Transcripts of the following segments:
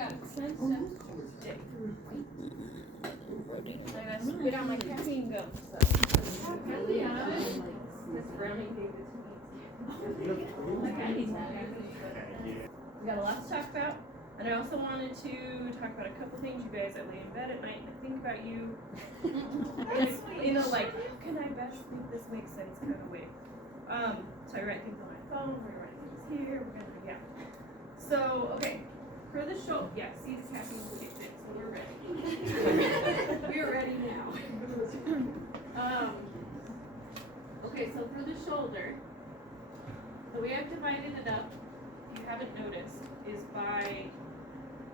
got some stuff today. I gotta spit out my caffeine gum stuff. This brownie David's we got a lot to talk about, and I also wanted to talk about a couple things. You guys that lay in bed at night and think about you. You know, like, how can I best make this make sense kind of way. So I write things on my phone, we're writing things here, we're gonna, yeah. So, okay, for the shoulder, yeah, see the caffeine will get fit, so we're ready. We're ready now. Okay, so for the shoulder, the way I've divided it up, if you haven't noticed, is by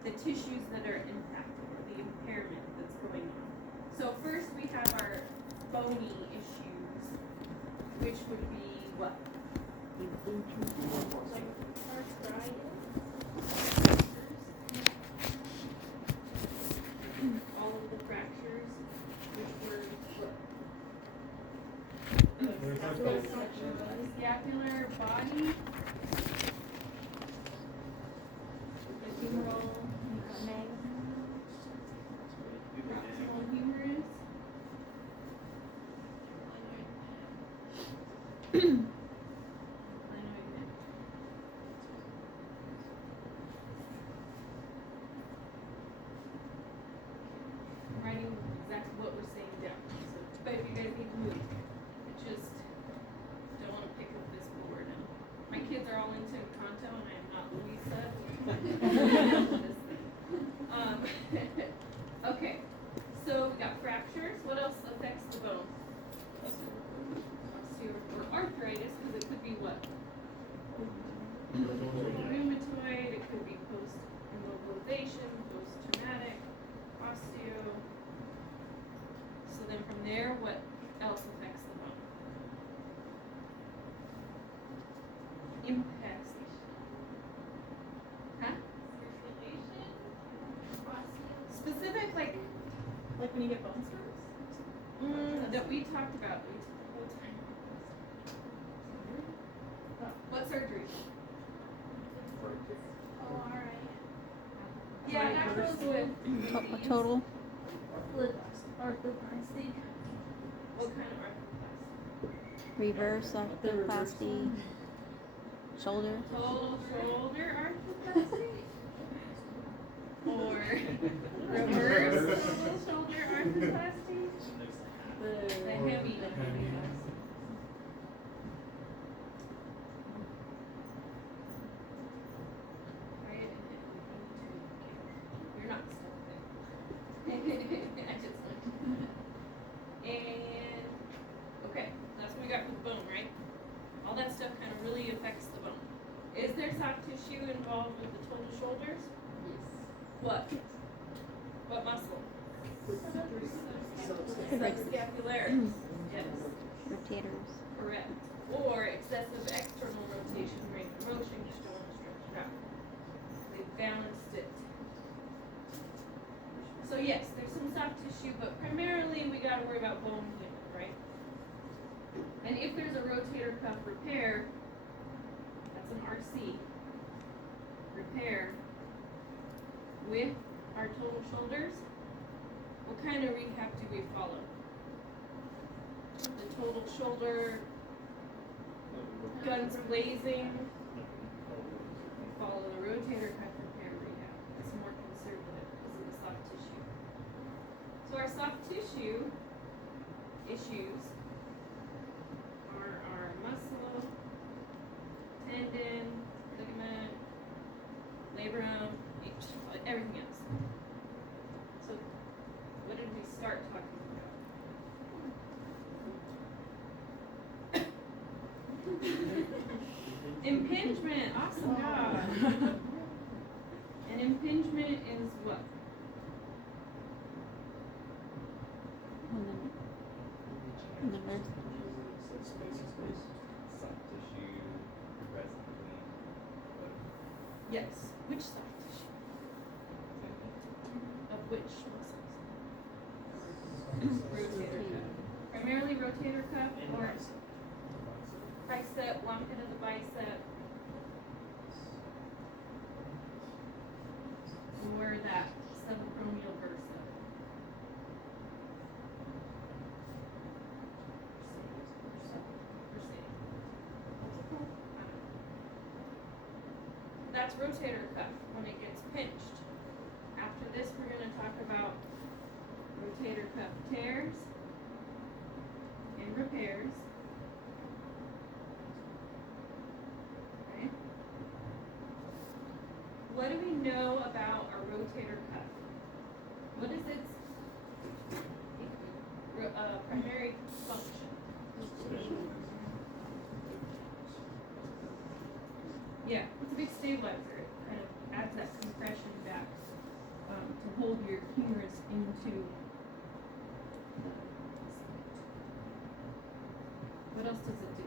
the tissues that are impacted, or the impairment that's going on. So first we have our bony issues, which would be what? Like arthritis. All of the fractures, which were what? Scapular body. The humeral, proximal humerus. I'm writing exactly what we're saying down. So, but if you guys need to move, I just don't want to pick up this board now. My kids are all into Kanto, and I am not Louisa. Okay, so we got fractures. What else affects the bone? Or arthritis, because it could be what? Rheumatoid, it could be post-immobilization, post-traumatic, osteo. So then from there, what else affects the bone? Impacts. Huh? Specific, like when you get bone spurs? That we talked about the whole time. What surgery? Oh, alright. Yeah, that goes with Total. Arthroplasty. What kind of arthroplasty? Reverse arthroplasty. Shoulder. Total shoulder arthroplasty? Or reverse total shoulder arthroplasty? The heavy. You're not stuck there. I just and okay, that's what we got for the bone, right? All that stuff kind of really affects the bone. Is there soft tissue involved with the total shoulders? Yes. What? What muscle? Subscapularis. Yes. Rotators. Correct. Or excessive external rotation, range of motion, just don't want to stretch it out. They balanced it. So yes, there's some soft tissue, but primarily we got to worry about bone healing, right? And if there's a rotator cuff repair, that's an RC repair with our total shoulders, what kind of rehab do we follow? The total shoulder, guns blazing. We follow the rotator cuff repair rehab. It's more conservative because of the soft tissue. So our soft tissue issues are our muscle, tendon, ligament, labrum, everything else. So what did we start talking about? Impingement, awesome job. An impingement is what? In the verse. Soft tissue, presently. Yes. Which soft tissue? Of which muscles? Rotator cuff. Primarily rotator cuff or tricep, long head of the bicep. Or that subacromial bursa. That's rotator cuff when it gets pinched. After this, we're going to talk about rotator cuff tears and repairs. Okay. What do we know about a rotator cuff? What is its primary function? Yeah, it's a big stabilizer. It kind of adds that compression back to hold your humerus into. What else does it do?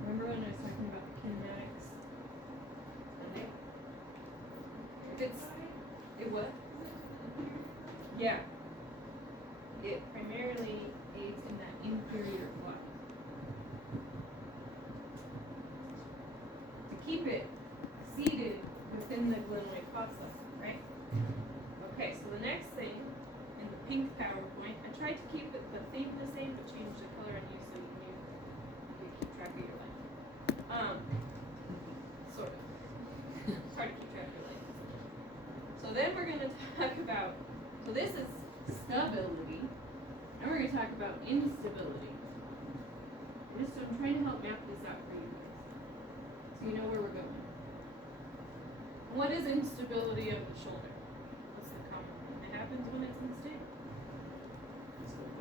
Remember when I was talking about the kinematics? Okay. It what? Yeah. It primarily aids in that inferior block. To keep it seated within the glenoid fossa, right? Okay, so the next thing in the pink PowerPoint, I tried to keep the theme the same, but change the color on you so you keep track of your life. Sort of. It's hard to keep track of your life. So then we're going to talk about, so this is stability, and we're going to talk about instability. I'm trying to help map this out for you guys, so you know where we're going. What is instability of the shoulder? What's the common one? It happens when it's unstable.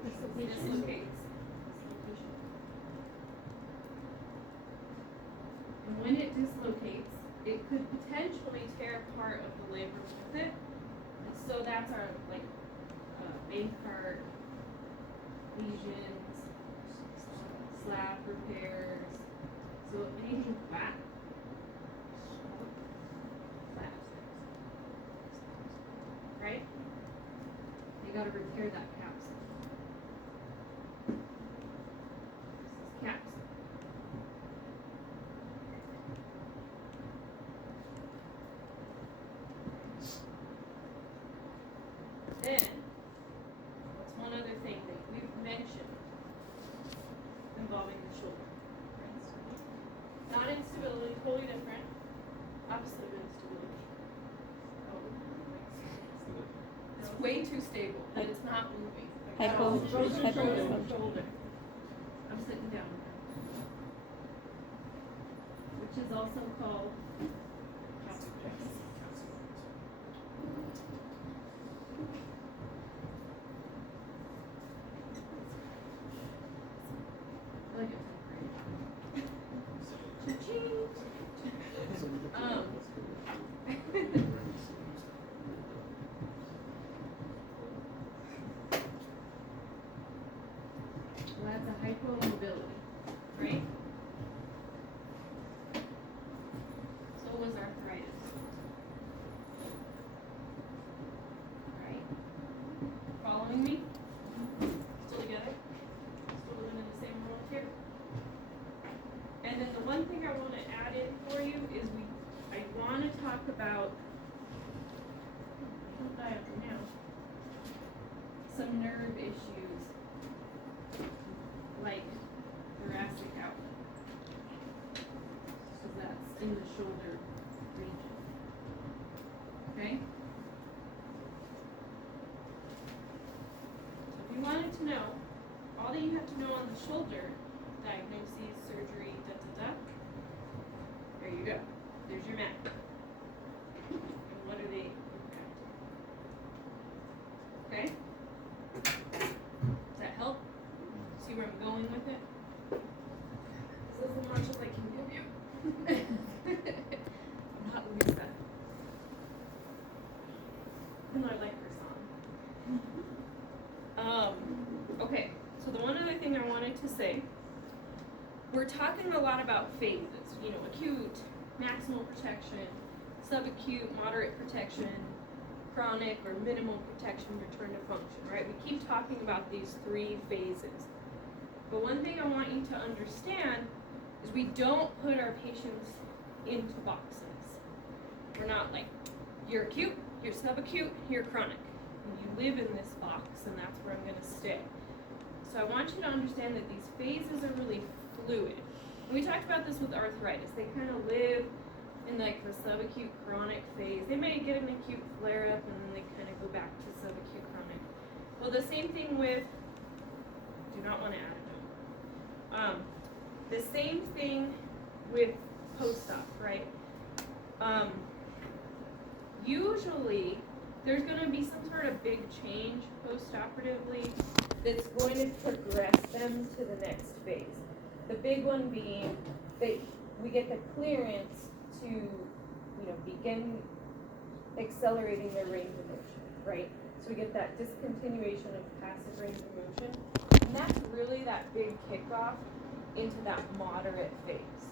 It dislocates. And when it dislocates, it could potentially tear part of the labrum with it. And so that's our Bankart lesions, slab repairs. So anything flat. Right? You gotta repair that capsule. This is capsule. Then, what's one other thing that we've mentioned involving the shoulder? Not instability, totally different. Opposite of instability. It's way too stable, but it's not moving. Shoulder. I'm sitting down. Which is also called well, that's a hypomobility, right? So was arthritis. Right? Following me? Still together? Still living in the same world here? And then the one thing I want to add in for you is I want to talk about, don't die up now, some nerve issues like thoracic outlet, because that's in the shoulder region. Okay? So if you wanted to know, all that you have to know on the shoulder, diagnoses, surgery, there you go. There's your map. And what are they impacting? Okay? Does that help? See where I'm going with it? This is as much as I can give you. I'm not Lisa. And I like her song. Okay, so the one other thing I wanted to say, we're talking a lot about phases, acute, maximal protection, subacute, moderate protection, chronic or minimal protection, return to function, right? We keep talking about these three phases. But one thing I want you to understand is we don't put our patients into boxes. We're not like, you're acute, you're subacute, you're chronic. And you live in this box, and that's where I'm gonna stay. So I want you to understand that these phases are really fluid. And we talked about this with arthritis. They kind of live in like the subacute chronic phase. They may get an acute flare up and then they kind of go back to subacute chronic. Well, the same thing with, do not want to add a note. The same thing with post-op, right? Usually there's going to be some sort of big change post-operatively that's going to progress them to the next phase. The big one being that we get the clearance to, begin accelerating their range of motion, right? So we get that discontinuation of passive range of motion, and that's really that big kickoff into that moderate phase.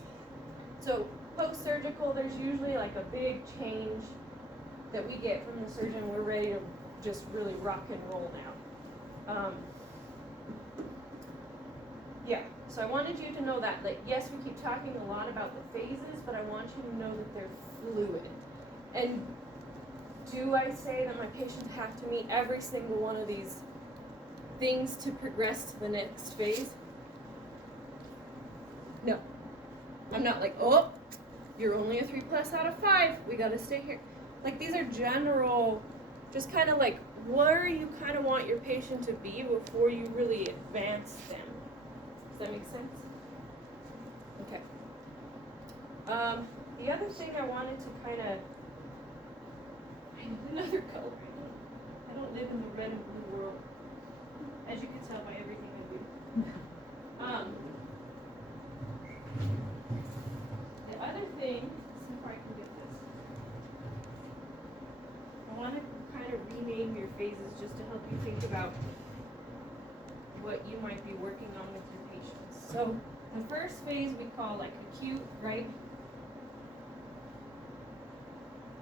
So post-surgical, there's usually like a big change that we get from the surgeon. We're ready to just really rock and roll now. So I wanted you to know that, like, yes, we keep talking a lot about the phases, but I want you to know that they're fluid. And do I say that my patients have to meet every single one of these things to progress to the next phase? No. I'm not like, oh, you're only a 3+ out of 5. We gotta stay here. Like, these are general, just kind of like, where you kind of want your patient to be before you really advance them. Does that make sense? Okay. The other thing I wanted to kind of, I need another color. I don't live in the red and blue world, as you can tell by everything I do. The other thing, let's see if I can get this. I want to kind of rename your phases just to help you think about what you might be working on with your patients. So the first phase we call like acute, right?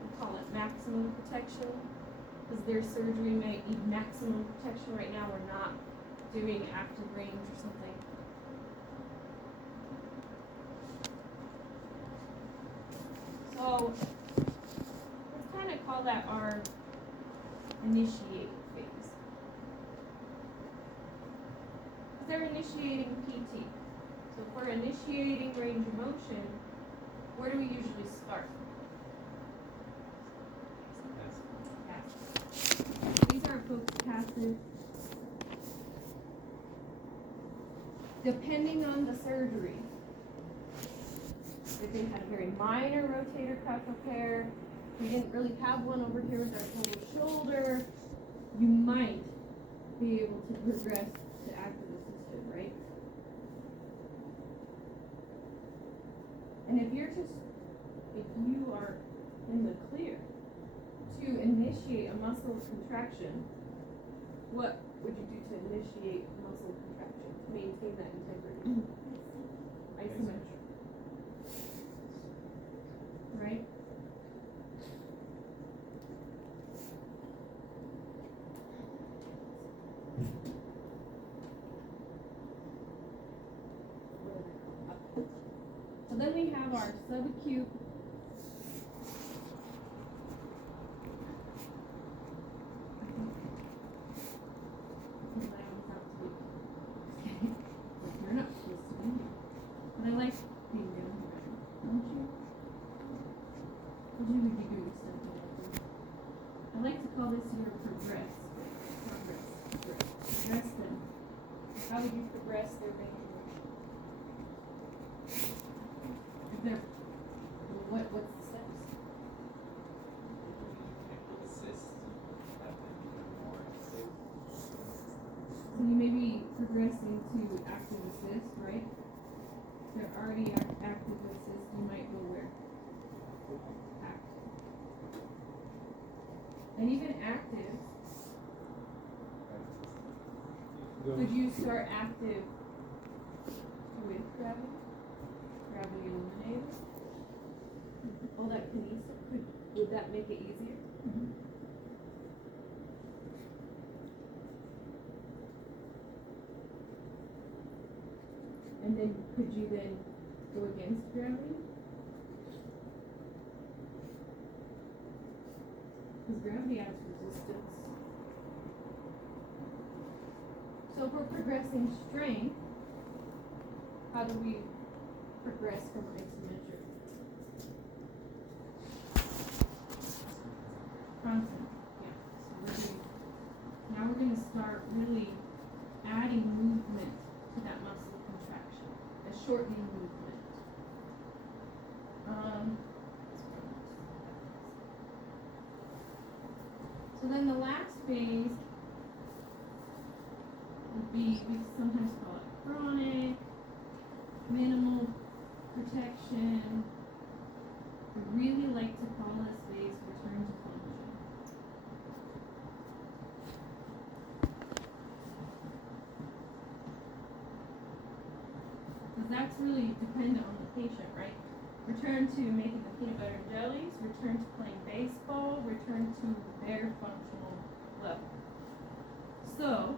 We call it maximum protection because their surgery might need maximum protection. Right now we're not doing active range or something. So let's kind of call that our initiate phase. They're initiating PT. So if we're initiating range of motion, where do we usually start? Passive. These are folks passive. Depending on the surgery, if they had a very minor rotator cuff repair, we didn't really have one over here with our total shoulder, you might be able to progress to active assisted, right? And if you are in the clear to initiate a muscle contraction, what would you do to initiate muscle contraction to maintain that integrity? Isometric. Right? So then we have our subacute. You're not supposed to be here. But I like being down here, don't you? What you would be doing something like this? I like to call this your progress. Progress them. How would you progress their range of motion? If they're, what's the steps? Assist, have them become more active. So you may be progressing to active assist, right? If they're already active assist, you might go where? Active. And even active, could you start active with gravity? Gravity eliminated? All that kinesis, would that make it easier? Mm-hmm. And then could you then go against gravity? Because gravity adds resistance. So if we're progressing strength, how do we progress from isometric? Constant, yeah. So now we're going to start really adding movement to that muscle contraction, a shortening movement. So then the last phase would be, we sometimes call it chronic, minimal protection. We really like to call this phase return to function. Because that's really dependent on the patient, right? Return to making the peanut butter and jellies, return to playing baseball, return to their functional level. So,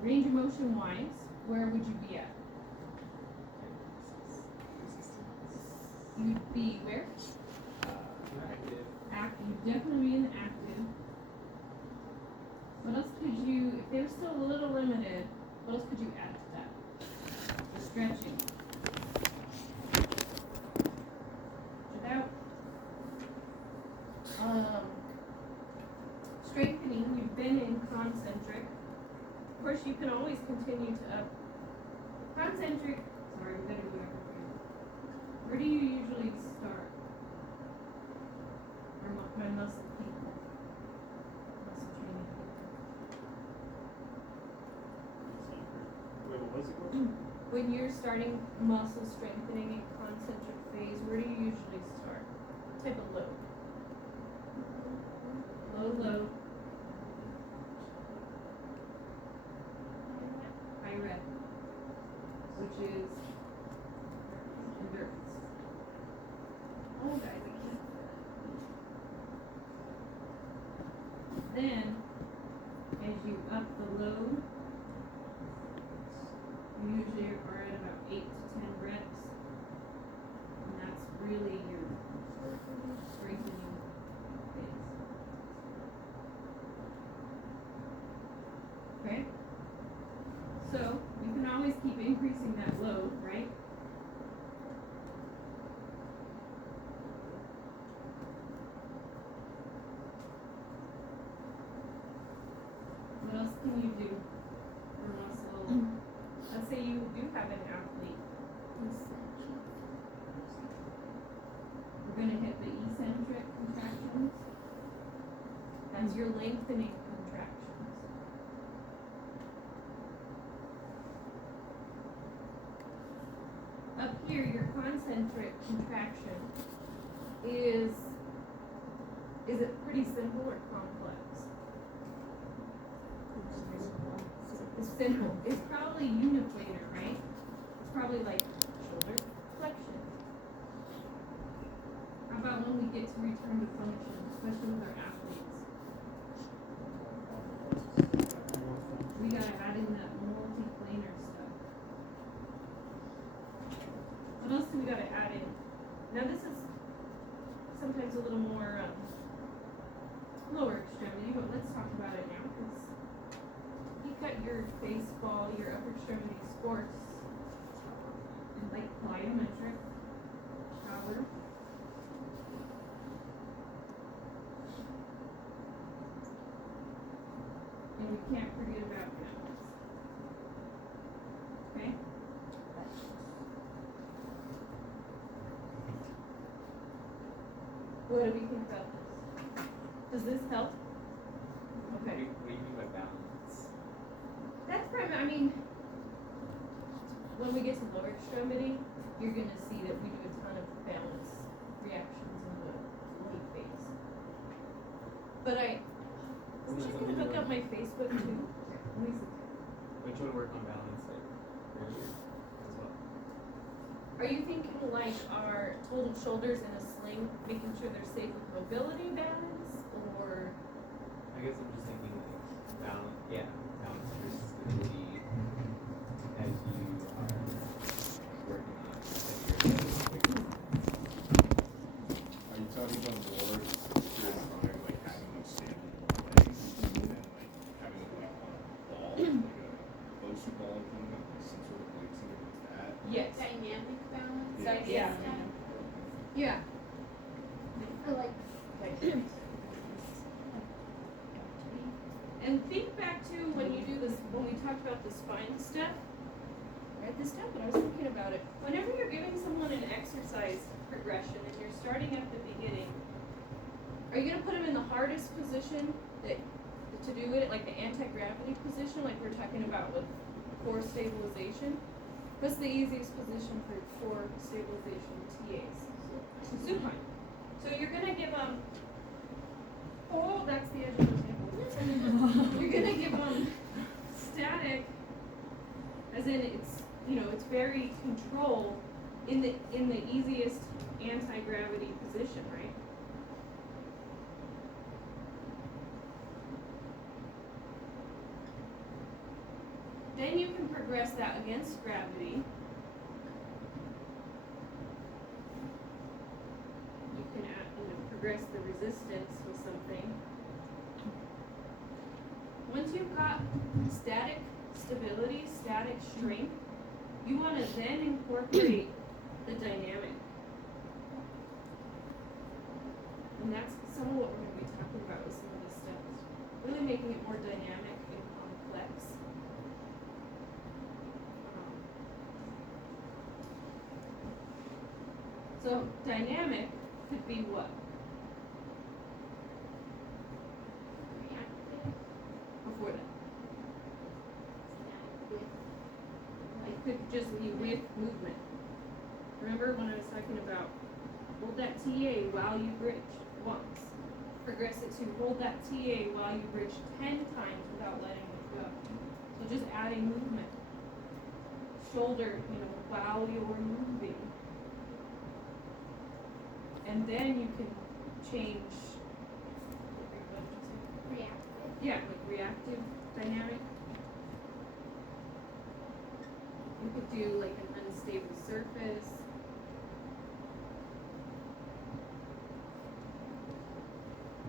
range of motion wise, where would you be at? You'd be where? Active. You'd definitely be in the active. What else could you, if they were still a little limited, what else could you add to that? The stretching. Stretch it out. Strengthening, you've been in concentric. Of course, you can always continue to up. Concentric, sorry, we gotta do everything. Where do you usually start? Or my muscle people? Muscle training people. Wait, what was the question? When you're starting muscle strengthening in concentric phase, where do you usually start? What type of load? Low load. High rep, which is endurance. Oh, guys, I can't. Then, as you up the load, you usually are at about 8 to 10 reps, and that's really your strengthening phase. Okay? So, you can always keep increasing that load, right? What else can you do for muscle? Let's say you do have an athlete. We're going to hit the eccentric contractions. That's your lengthening contractions. Up here, your concentric contraction is it pretty simple or complex? It's simple. It's probably uniplanar, right? It's probably like shoulder flexion. How about when we get to return to function, especially with our athletes? We gotta add in that multiplanar stuff. What else do we gotta add in? Now this is sometimes a little more lower extremity, but let's talk about it now because you've got your baseball, your upper extremity sports, like plyometric, shower. And we can't forget about balance. Okay? What do we think about this? Does this help? Okay. What do you mean by balance? That's I mean, when we get to lower extremity, you're gonna see that we do a ton of balance reactions in the lead phase. But I'm just gonna hook up my Facebook too. Let me see. Which one work on balance like earlier as well? Are you thinking like our total shoulders in a sling, making sure they're safe with mobility balance, or? I guess I'm just thinking like balance, yeah, balance versus stability as you are working on your talking about more during like having them stand on one leg and then like having them like on a ball, like a closer ball or something, like some sort of like something like that. Yes. Dynamic balance. Yeah. Yeah. I like And think back to when you do this, when we talked about the spine stuff. Write this down, but I was thinking about it. Whenever you're giving someone an exercise progression and you're starting at the beginning, are you gonna put them in the hardest position to do it, like the anti-gravity position, like we're talking about with core stabilization? What's the easiest position for core stabilization TAs? Supine. So you're gonna give them. Oh, that's the edge of the table. You're gonna give them static, as in it's very controlled in the easiest anti-gravity position, right? Then you can progress that against gravity. You can progress the resistance with something. Once you've got static stability, static strength, you want to then incorporate the dynamic. And that's some of what we're going to be talking about with some of these steps. Really making it more dynamic and complex. So dynamic could be what? Before that. It could just be with movement. Remember when I was talking about hold that TA while you bridge once. Progress it to hold that TA while you bridge 10 times without letting it go. So just adding movement. Shoulder, while you're moving. And then you can change. reactive. Yeah, like reactive dynamic. You could do like an unstable surface.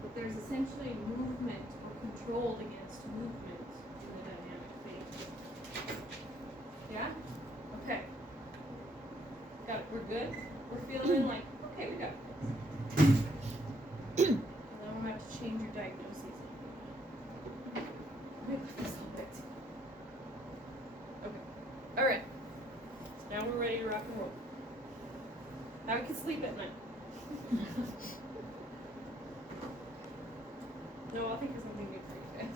But there's essentially movement or controlled against movement in the dynamic phase. Yeah? Okay. Got it. We're good? We're feeling like, okay, we got this. And then we're going to have to change your diagnoses. Okay. All right. So now we're ready to rock and roll. Now we can sleep at night. No, I'll think of something good for you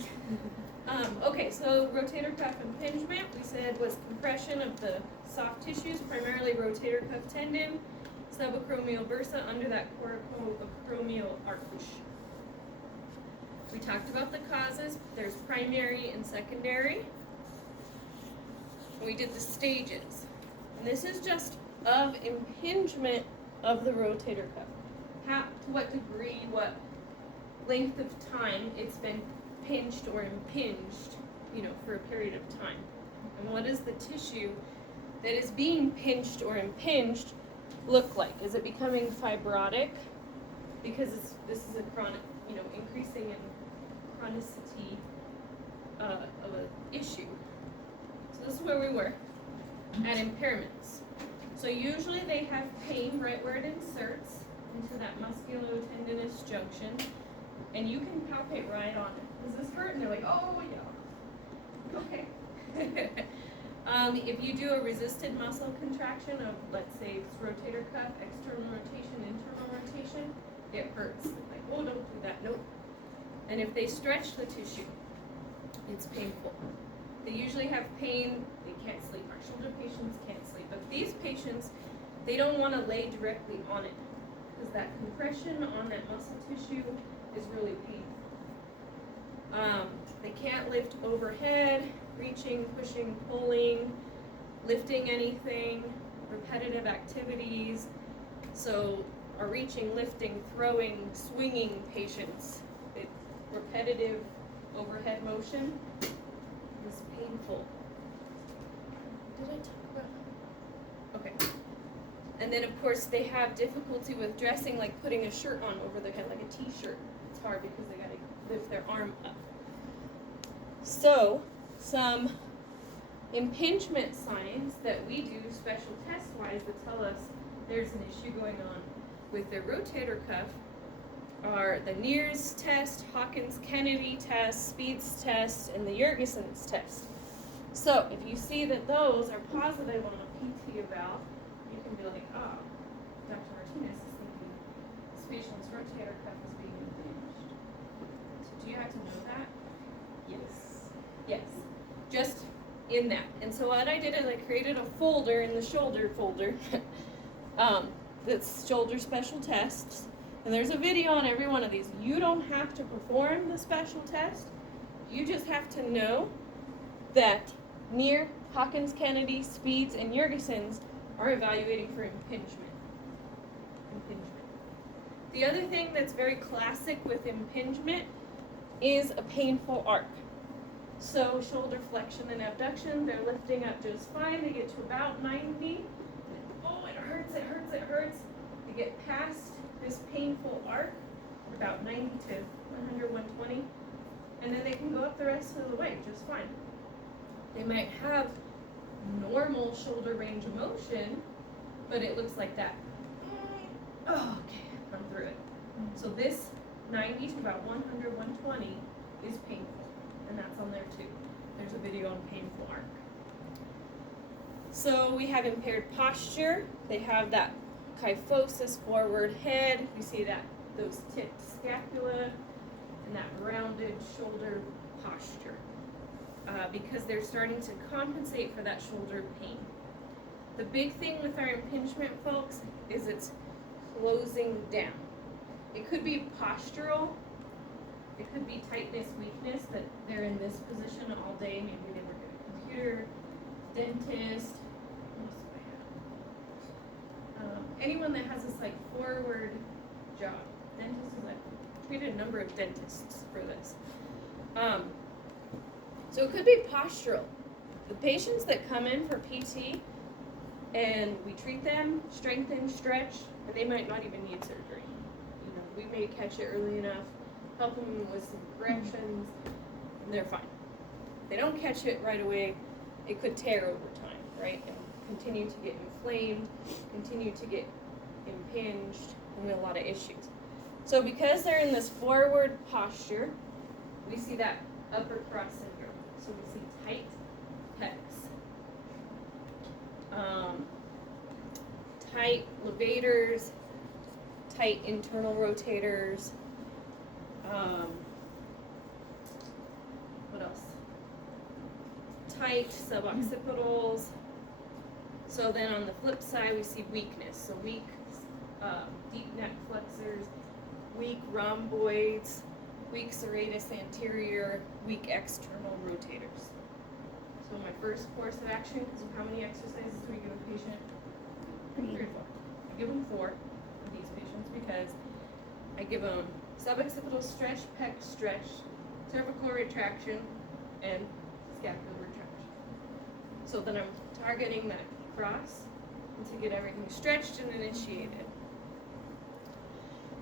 guys. Okay, so rotator cuff impingement, we said, was compression of the soft tissues, primarily rotator cuff tendon, subacromial bursa under that coracoacromial arch. We talked about the causes. There's primary and secondary. We did the stages. And this is just of impingement of the rotator cuff. To what degree, what length of time it's been pinched or impinged, for a period of time. And what does the tissue that is being pinched or impinged look like? Is it becoming fibrotic? Because this is a chronic, increasing in chronicity of an issue. So this is where we were at impairments. So usually they have pain right where it inserts into that musculotendinous junction, and you can palpate right on it. Does this hurt? And they're like, oh yeah. Okay. If you do a resisted muscle contraction of, let's say, it's rotator cuff, external rotation, internal rotation, it hurts. Like, oh, don't do that. Nope. And if they stretch the tissue, it's painful. They usually have pain. They can't sleep. Our shoulder patients can't sleep. But these patients, they don't want to lay directly on it because that compression on that muscle tissue is really painful. They can't lift overhead, reaching, pushing, pulling, lifting anything, repetitive activities. So our reaching, lifting, throwing, swinging patients, repetitive overhead motion is painful. Did I talk about? Okay. And then of course they have difficulty with dressing, like putting a shirt on over their head, like a t-shirt. It's hard because they gotta lift their arm up. So, some impingement signs that we do special test-wise that tell us there's an issue going on with their rotator cuff are the Neer's test, Hawkins-Kennedy test, Speed's test, and the Jurgensen's test. So if you see that those are positive on a PT eval, you can be like, oh, Dr. Martinez is thinking this patient's rotator cuff is being impinged. So do you have to know that? Yes. Yes. Just in that. And so what I did is I created a folder in the shoulder folder that's shoulder special tests. And there's a video on every one of these. You don't have to perform the special test. You just have to know that Neer, Hawkins, Kennedy, Speeds, and Jurgensen's are evaluating for impingement. The other thing that's very classic with impingement is a painful arc. So shoulder flexion and abduction, they're lifting up just fine. They get to about 90. Oh, it hurts, it hurts, it hurts. They get past this painful arc, about 90 to 100, 120, and then they can go up the rest of the way just fine. They might have normal shoulder range of motion, but it looks like that. Oh, okay, I'm through it. So this 90 to about 100, 120 is painful, and that's on there too. There's a video on painful arc. So we have impaired posture. They have that kyphosis, forward head. You see that those tipped scapula and that rounded shoulder posture because they're starting to compensate for that shoulder pain. The big thing with our impingement, folks, is it's closing down. It could be postural. It could be tightness, weakness, that they're in this position all day. Maybe they work at a computer, dentist. What else do I have? Anyone that has this like forward job. Dentists is like treated a number of dentists for this. So it could be postural. The patients that come in for PT and we treat them, strengthen, stretch, and they might not even need surgery. You know, we may catch it early enough, help them with some corrections, and they're fine. If they don't catch it right away, it could tear over time, right? And continue to get inflamed, continue to get impinged, and a lot of issues. So because they're in this forward posture, we see that upper cross syndrome. So we see tight pecs, tight levators, tight internal rotators. What else? Tight suboccipitals. So then on the flip side, we see weakness. So weak deep neck flexors, weak rhomboids, weak serratus anterior, weak external rotators. So my first course of action, because of how many exercises do we give a patient? 3 or 4. I give them 4 of these patients because I give them suboccipital stretch, pec stretch, cervical retraction, and scapular retraction. So then I'm targeting that cross and to get everything stretched and initiated.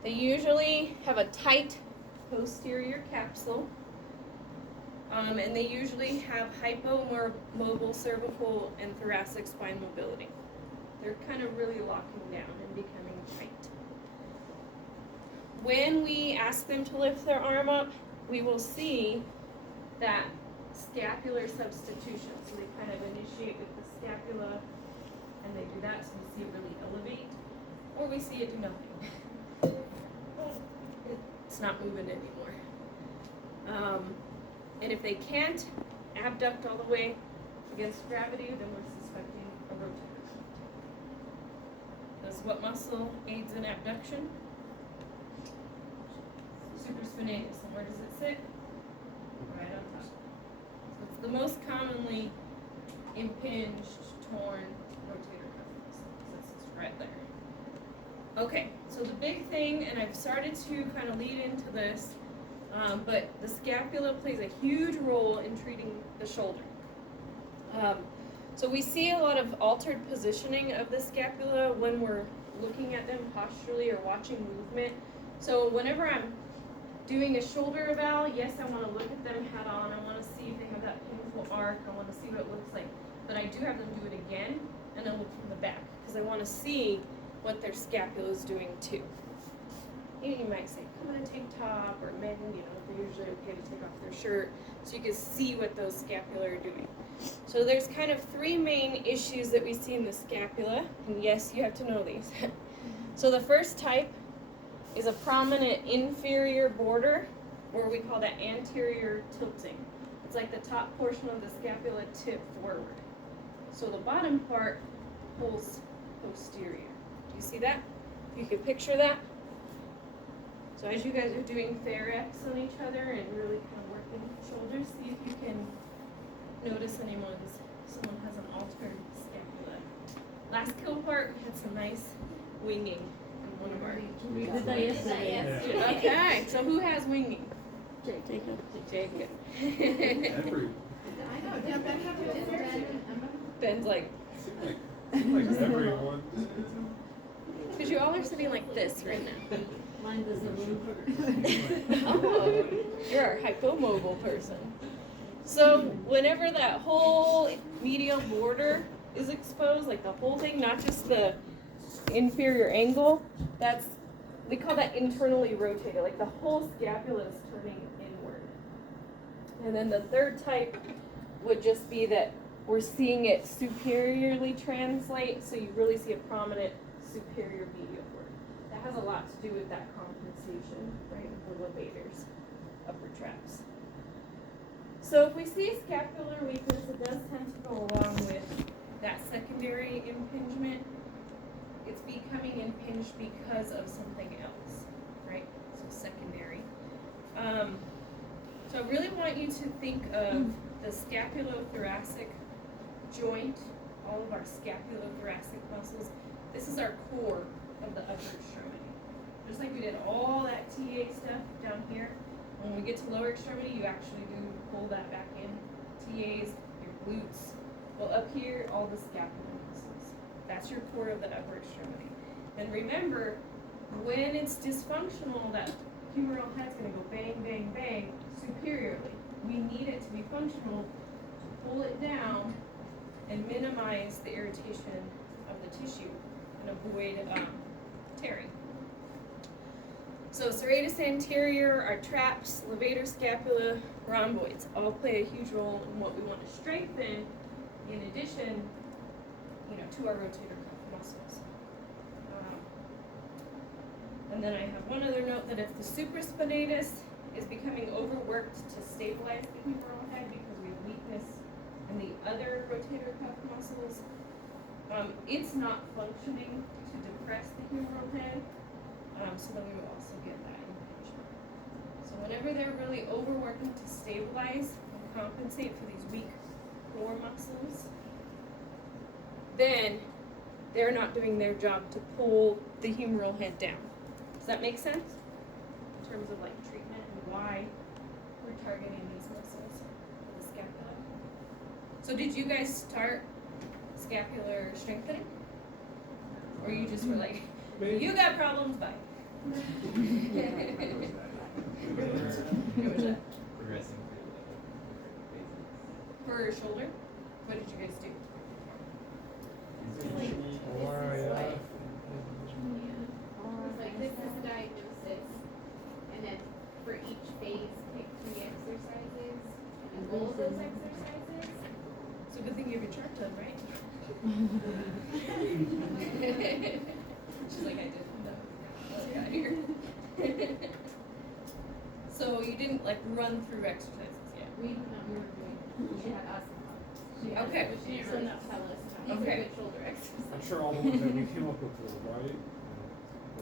They usually have a tight posterior capsule, and they usually have hypomobile cervical and thoracic spine mobility. They're kind of really locking down and becoming tight. When we ask them to lift their arm up, we will see that scapular substitution. So they kind of initiate with the scapula, and they do that, so we see it really elevate, or we see it do nothing. It's not moving anymore. And if they can't abduct all the way against gravity, then we're suspecting a rotator cuff. That's what muscle aids in abduction? Supraspinatus. And where does it sit? Right on top. So it's the most commonly impinged, torn rotator cuff. So it's right there. Okay, so the big thing, and I've started to kind of lead into this, but the scapula plays a huge role in treating the shoulder. So we see a lot of altered positioning of the scapula when we're looking at them posturally or watching movement. So whenever I'm doing a shoulder eval, yes, I want to look at them head on. I want to see if they have that painful arc. I want to see what it looks like. But I do have them do it again and then look from the back because I want to see what their scapula is doing too. You might say, come in a tank top, or men, they're usually okay to take off their shirt so you can see what those scapula are doing. So there's kind of three main issues that we see in the scapula, and yes, you have to know these. So the first type is a prominent inferior border, or we call that anterior tilting. It's like the top portion of the scapula tip forward. So the bottom part pulls posterior. Do you see that? You can picture that? So as you guys are doing Therex on each other and really kind of working shoulders, see if you can notice someone has an altered scapula. Last kill part, we had some nice winging in one of our. We did that yesterday. Okay, so who has winging? Jacob. Jacob. Every, I know, yeah, Ben have it in there. Ben's like, seems like everyone. because you all are sitting like this right now. Mine doesn't move. Oh, you're a hypomobile person. So whenever that whole medial border is exposed, like the whole thing, not just the inferior angle, we call that internally rotated, like the whole scapula is turning inward. And then the third type would just be that we're seeing it superiorly translate, so you really see a prominent superior medial border. That has a lot to do with that compensation, right, of the levators, upper traps. So if we see scapular weakness, it does tend to go along with that secondary impingement. It's becoming impinged because of something else, right? So secondary. So I really want you to think of the scapulothoracic joint, all of our scapulothoracic muscles. This is our core of the upper extremity. Just like we did all that TA stuff down here, when we get to lower extremity, you actually do pull that back in. TAs, your glutes. Well, up here, all the scapular muscles. That's your core of the upper extremity. And remember, when it's dysfunctional, that humeral head's going to go bang, bang, bang superiorly. We need it to be functional. Pull it down and minimize the irritation of the tissue and avoid tearing. So serratus anterior, our traps, levator scapula, rhomboids all play a huge role in what we want to strengthen in addition, to our rotator cuff muscles. And then I have one other note that if the supraspinatus is becoming overworked to stabilize the humeral head because we have weakness in the other rotator cuff muscles, it's not functioning to depress the humeral head. So then we would also get that impingement. So whenever they're really overworking to stabilize and compensate for these weak core muscles, then they're not doing their job to pull the humeral head down. Does that make sense? In terms of like treatment and why we're targeting these muscles for the scapula. So did you guys start scapular strengthening? Or you just were like, you got problems, bye. Progressing through like phases. For shoulder, what did you guys do? Like this is the diagnosis, and then for each phase, pick 3 exercises, and all of those exercises. It's a good thing you have your chart done, right? She's like, I didn't know. I got here. So you didn't like run through exercises yet? We were doing, she had us. Okay. She didn't really tell us. These are Okay. good shoulder exercises. I'm sure all the ones that we came up with were right.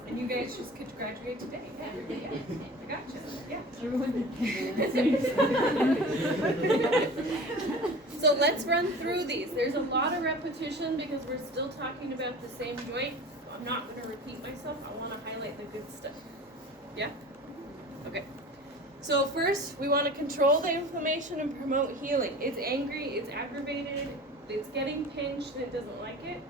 And you guys just could graduate today. Yeah. I gotcha. Yeah. So let's run through these. There's a lot of repetition because we're still talking about the same joint. I'm not going to repeat myself. I want to highlight the good stuff. Yeah? Okay. So first, we want to control the inflammation and promote healing. It's angry, it's aggravated, it's getting pinched and it doesn't like it,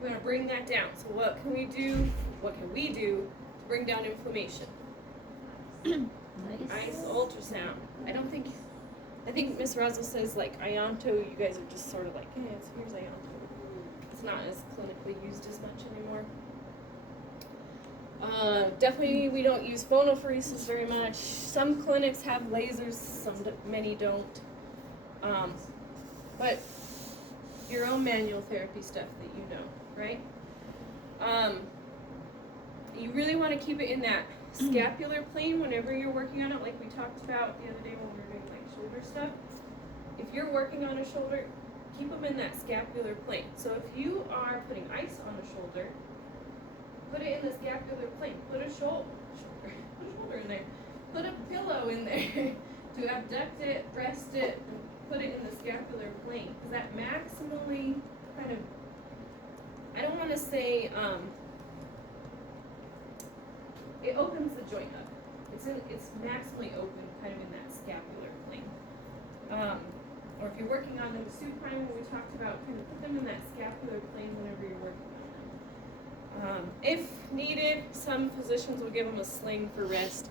we want to bring that down. So what can we do? What can we do to bring down inflammation? Ice ultrasound. I think Miss Russell says like ionto, you guys are just sort of like, yeah, here's ionto. It's not as clinically used as much anymore. Definitely we don't use phonophoresis very much. Some clinics have lasers, many don't. But your own manual therapy stuff that you know, right? You really want to keep it in that scapular plane whenever you're working on it, like we talked about the other day when we were doing like shoulder stuff. If you're working on a shoulder, keep them in that scapular plane. So if you are putting ice on a shoulder, put it in the scapular plane. Put a shoulder in there. Put a pillow in there to abduct it, rest it, and put it in the scapular plane. Because that maximally kind of, I don't want to say, it opens the joint up. It's maximally open, kind of in that scapular plane. Or if you're working on them supine, when we talked about, kind of put them in that scapular plane whenever you're working on them. If needed, some physicians will give them a sling for rest.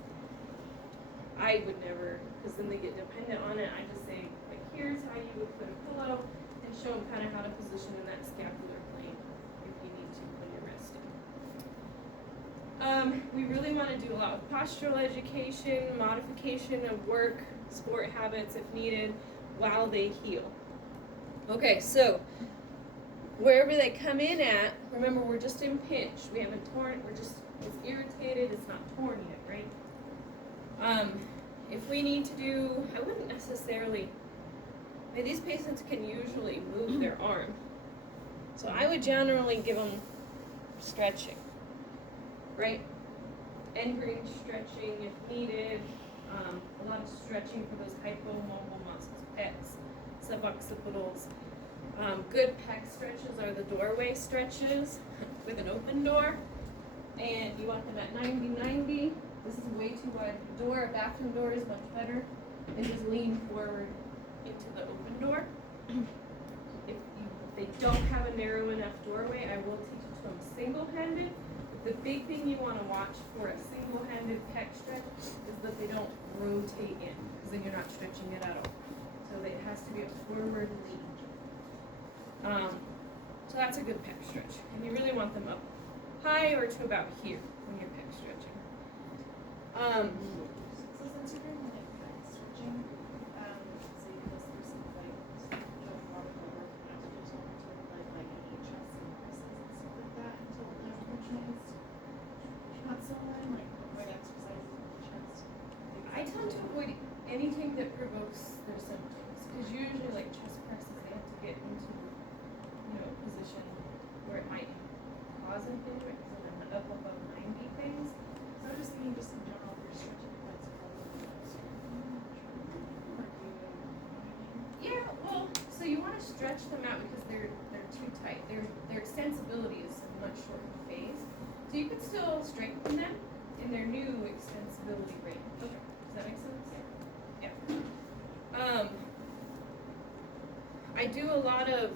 I would never, because then they get dependent on it. I just say, like, here's how you would put a pillow, and show them kind of how to position in that scapular plane if you need to when you're resting. We really want to do a lot of postural education, modification of work, sport habits if needed, while they heal. Okay, so wherever they come in at, remember we're just in pinch. We haven't torn, it's irritated, it's not torn yet, right? If we need to do, I wouldn't necessarily, these patients can usually move their arm. So I would generally give them stretching, right? End range stretching if needed. A lot of stretching for those hypomobile muscles, pecs, suboccipitals. Good pec stretches are the doorway stretches with an open door. And you want them at 90-90. This is way too wide of a door. A bathroom door is much better. And just lean forward into the open door. If they don't have a narrow enough doorway, I will teach it to them single-handed. The big thing you want to watch for a single-handed pec stretch is that they don't rotate in, because then you're not stretching it at all. So it has to be a forward lean. So that's a good pec stretch. And you really want them up high or to about here when you're pec stretching. So since you're doing like pec stretching, so you can just do some like doing a lot of the work and after you're talking to like any chest and presses and stuff like that until the function is not so long, like avoid exercises with the chest. I tend to avoid anything that provokes their symptoms, because usually like chest presses, they have to get into, a position where it might cause an injury, because then the up above 90 things. So I'm just thinking just in general if you're stretching your legs Yeah, well, so you want to stretch them out because they're too tight. Their extensibility is a much shorter phase. So you could still strengthen them in their new extensibility rate. Okay, does that make sense? Yeah. I do a lot of,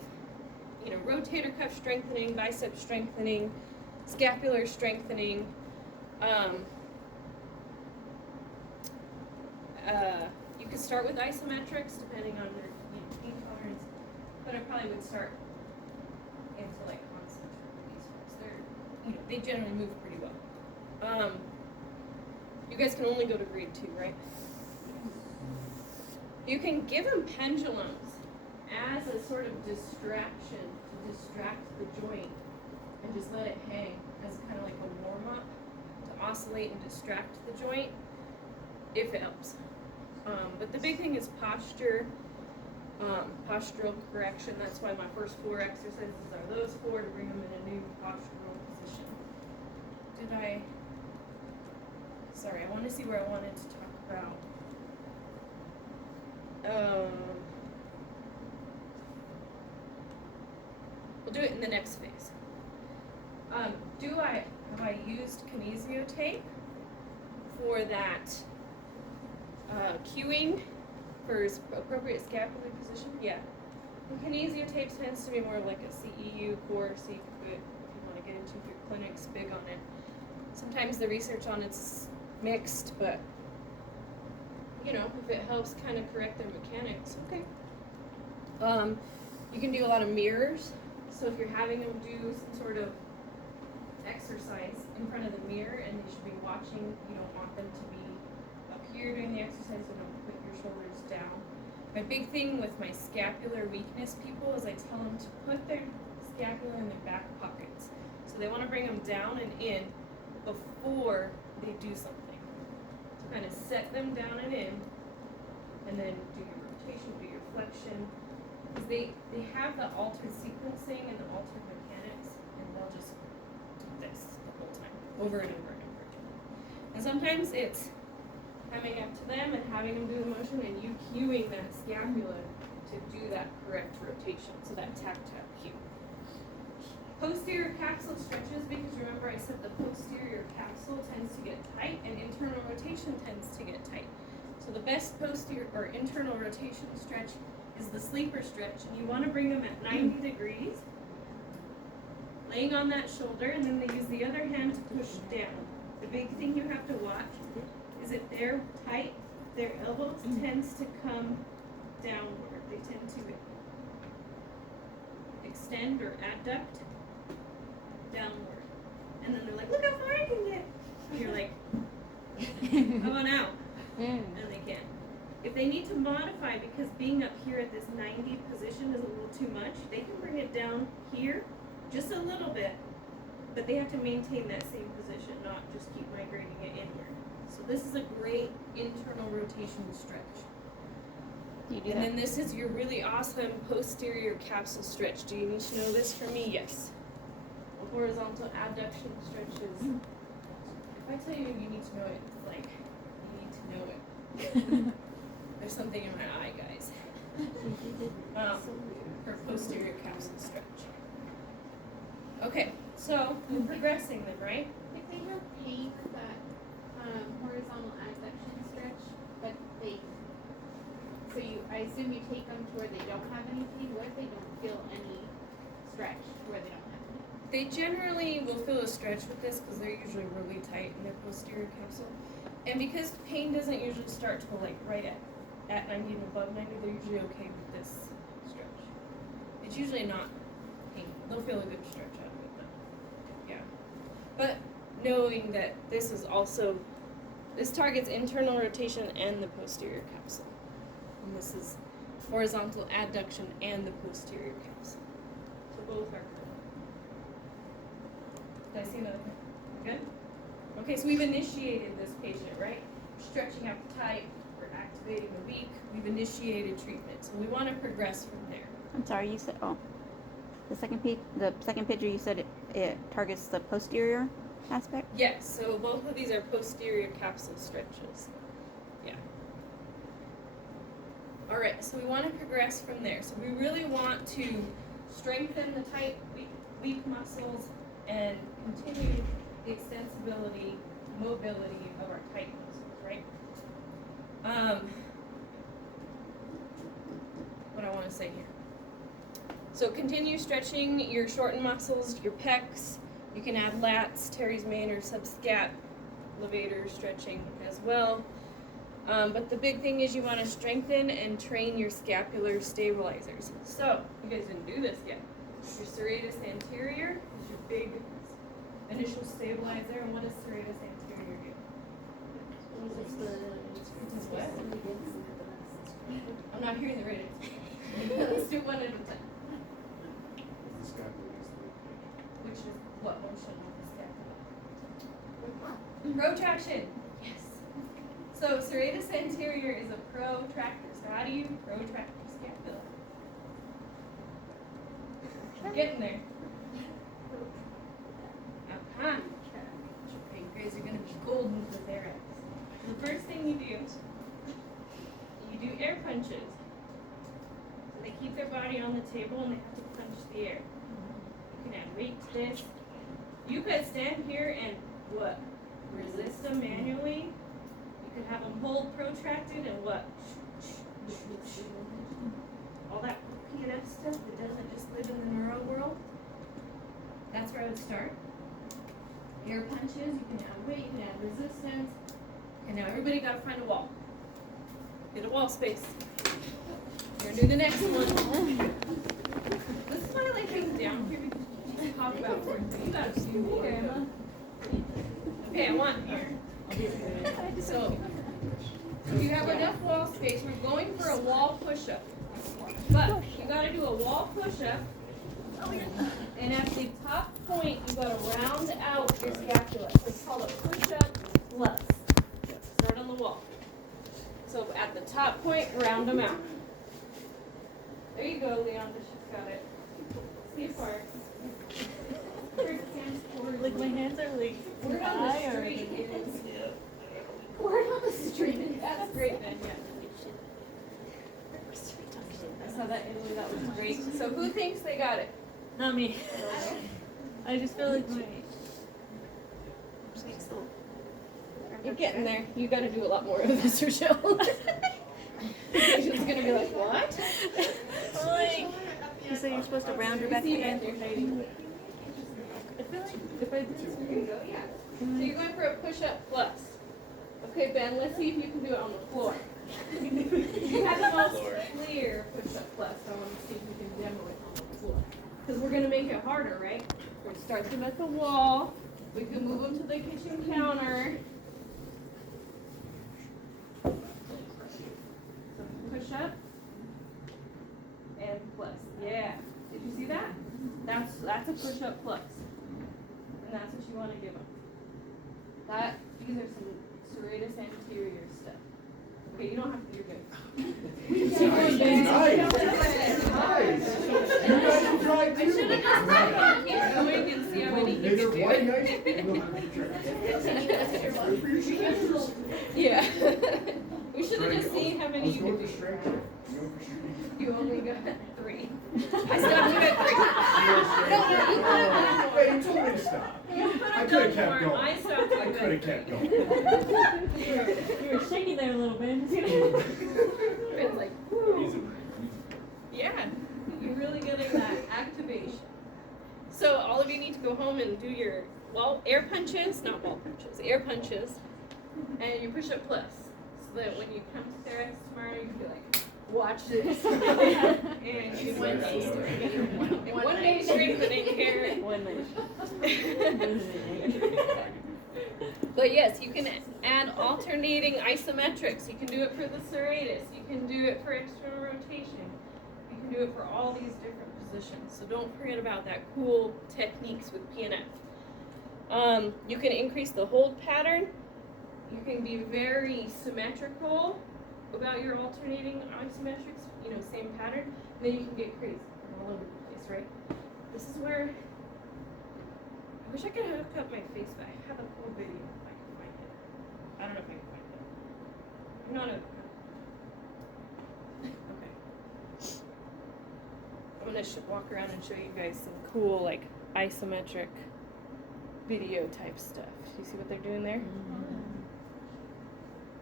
rotator cuff strengthening, bicep strengthening, scapular strengthening. You could start with isometrics depending on their pain tolerance, but I probably would start into like concentric release ones. They're, they generally move pretty well. You guys can only go to grade 2, right? You can give them pendulums as a sort of distraction to distract the joint and just let it hang as kind of like a warm-up to oscillate and distract the joint if it helps. But the big thing is posture, postural correction. That's why my first 4 exercises are those 4 to bring them in a new postural position. Sorry, I want to see where I wanted to talk about. We'll do it in the next phase. Have I used kinesio tape for that cueing for appropriate scapular position? Yeah. Kinesio tape tends to be more like a CEU course, so you could, if you want to get into your clinics, big on it. Sometimes the research on it's mixed, but you know, if it helps kind of correct their mechanics, okay. You can do a lot of mirrors. So if you're having them do some sort of exercise in front of the mirror and they should be watching, you don't want them to be up here doing the exercise, so don't put your shoulders down. My big thing with my scapular weakness people is I tell them to put their scapula in their back pockets. So they want to bring them down and in before they do something. So kind of set them down and in, and then do your rotation, do your flexion. Because they have the altered sequencing and the altered mechanics, and they'll just do this the whole time, over and over and over again. And sometimes it's coming up to them and having them do the motion, and you cueing that scapula to do that correct rotation, so that tactile cue. Posterior capsule stretches, because remember I said the posterior capsule tends to get tight and internal rotation tends to get tight. So the best posterior or internal rotation stretch is the sleeper stretch, and you want to bring them at 90 degrees, laying on that shoulder, and then they use the other hand to push down. The big thing you have to watch is if they're tight, their elbows tends to come downward. They tend to extend or adduct downward. And then they're like, look how far I can get. And you're like, come on out. And they can't. If they need to modify, because being up here at this 90 position is a little too much, they can bring it down here just a little bit, but they have to maintain that same position, not just keep migrating it inward. So this is a great internal rotation stretch. And then this is your really awesome posterior capsule stretch. Do you need to know this from me? Yes. Horizontal abduction stretches. If I tell you you need to know it, it's like, you need to know it. There's something in my eye, guys. For posterior capsule stretch. Okay, so we're progressing then, right? If they have pain with that horizontal adduction stretch, but I assume you take them to where they don't have any pain. What if they don't feel any stretch to where they don't have any? They generally will feel a stretch with this because they're usually really tight in their posterior capsule. And because pain doesn't usually start till like right at 90 and above 90, they're usually okay with this stretch. It's usually not painful. They'll feel a good stretch out of it though. Yeah. But knowing that this targets internal rotation and the posterior capsule. And this is horizontal adduction and the posterior capsule. So both are good. Did I see another thing? Good? Okay, so we've initiated this patient, right? We're stretching out the tight, we're activating the weak, we've initiated treatment. So we want to progress from there. I'm sorry, you said, the second picture you said it targets the posterior aspect? Yes, so both of these are posterior capsule stretches. Yeah. All right, so we want to progress from there. So we really want to strengthen the tight, weak muscles and continue the extensibility, mobility of our tight muscles, right? What I want to say here. So continue stretching your shortened muscles, your pecs. You can add lats, teres major, subscap, levator stretching as well. But the big thing is you want to strengthen and train your scapular stabilizers. So, you guys didn't do this yet. Your serratus anterior is your big initial stabilizer. And what does serratus anterior do? It's what? I'm not hearing the right answer. Let's do one at a time. The scapula is the Which is what motion of the scapula? Protraction. Yes. So serratus anterior is a protractor. So how do you protract your scapula? Getting there. Uh-huh. Okay, you guys are gonna be golden with their eyes. The first thing you do air punches. So they keep their body on the table and they have to punch the air. You can add weight to this. You could stand here and what? Resist them manually. You could have them hold protracted and what? All that PNF stuff that doesn't just live in the neuro world, that's where I would start. Air punches, you can add weight, you can add resistance. And now everybody gotta find a wall. Get a wall space. You're gonna do the next one. This is why I like things down here because you can talk about work, but you gotta do here. Okay, I want here. So, if you have enough wall space, we're going for a wall push-up. But you gotta do a wall push-up. And at the top point, you gotta round out your scapula. So it's called a push-up plus. Start on the wall. So at the top point, round them out. There you go, Leon. She's got it. See apart. Like my hands are like Word on the street is. Word on the street is. That's great, man. Yeah. I saw that Italy. That was great. So who thinks they got it? Not me. I just feel like my You're getting there. You got to do a lot more of this, Rochelle. The patient's gonna be like, what? like You say you're supposed to round your back again? I feel like if I did Here you go. Yeah. So you're going for a push-up plus. Okay, Ben. Let's see if you can do it on the floor. You have the most clear push-up plus. I want to see if you can demo it on the floor. Because we're going to make it harder, right? We're going to start them at the wall. We can move them to the kitchen counter. So push up and plus. Yeah. Did you see that? That's a push-up plus. And that's what you want to give them. These are some serratus anterior stuff. Okay, you don't have to do good. Nice. Nice. You guys can try I too. should have just said keep going and see how many you It's can do. quite nice. Yeah. We should have just seen how many you could do. Strength. You only got 3. I still have to get 3. Hey, you told me to stop. You could I have could have done kept more. going. I stopped I at could have 3. kept going. you were shaking there a little bit. It's like, whew. Yeah, you're really getting that activation. So all of you need to go home and do your air punches, not wall punches, air punches, and your push-up plus. So that when you come to Sarah's tomorrow, you can be like, watch this. And you can 1 day straight. And 1 day straight, but ain't care. 1 But yes, you can add alternating isometrics. You can do it for the serratus. You can do it for external rotation. You can do it for all these different positions. So don't forget about that cool techniques with PNF. You can increase the hold pattern. You can be very symmetrical about your alternating isometrics, same pattern. And then you can get crazy all over the place, right? This is where I wish I could hook up my face, but I have a cool video if I can find it. I don't know if I can find it. I'm not a. Okay. I'm gonna walk around and show you guys some cool, like, isometric video type stuff. Do you see what they're doing there?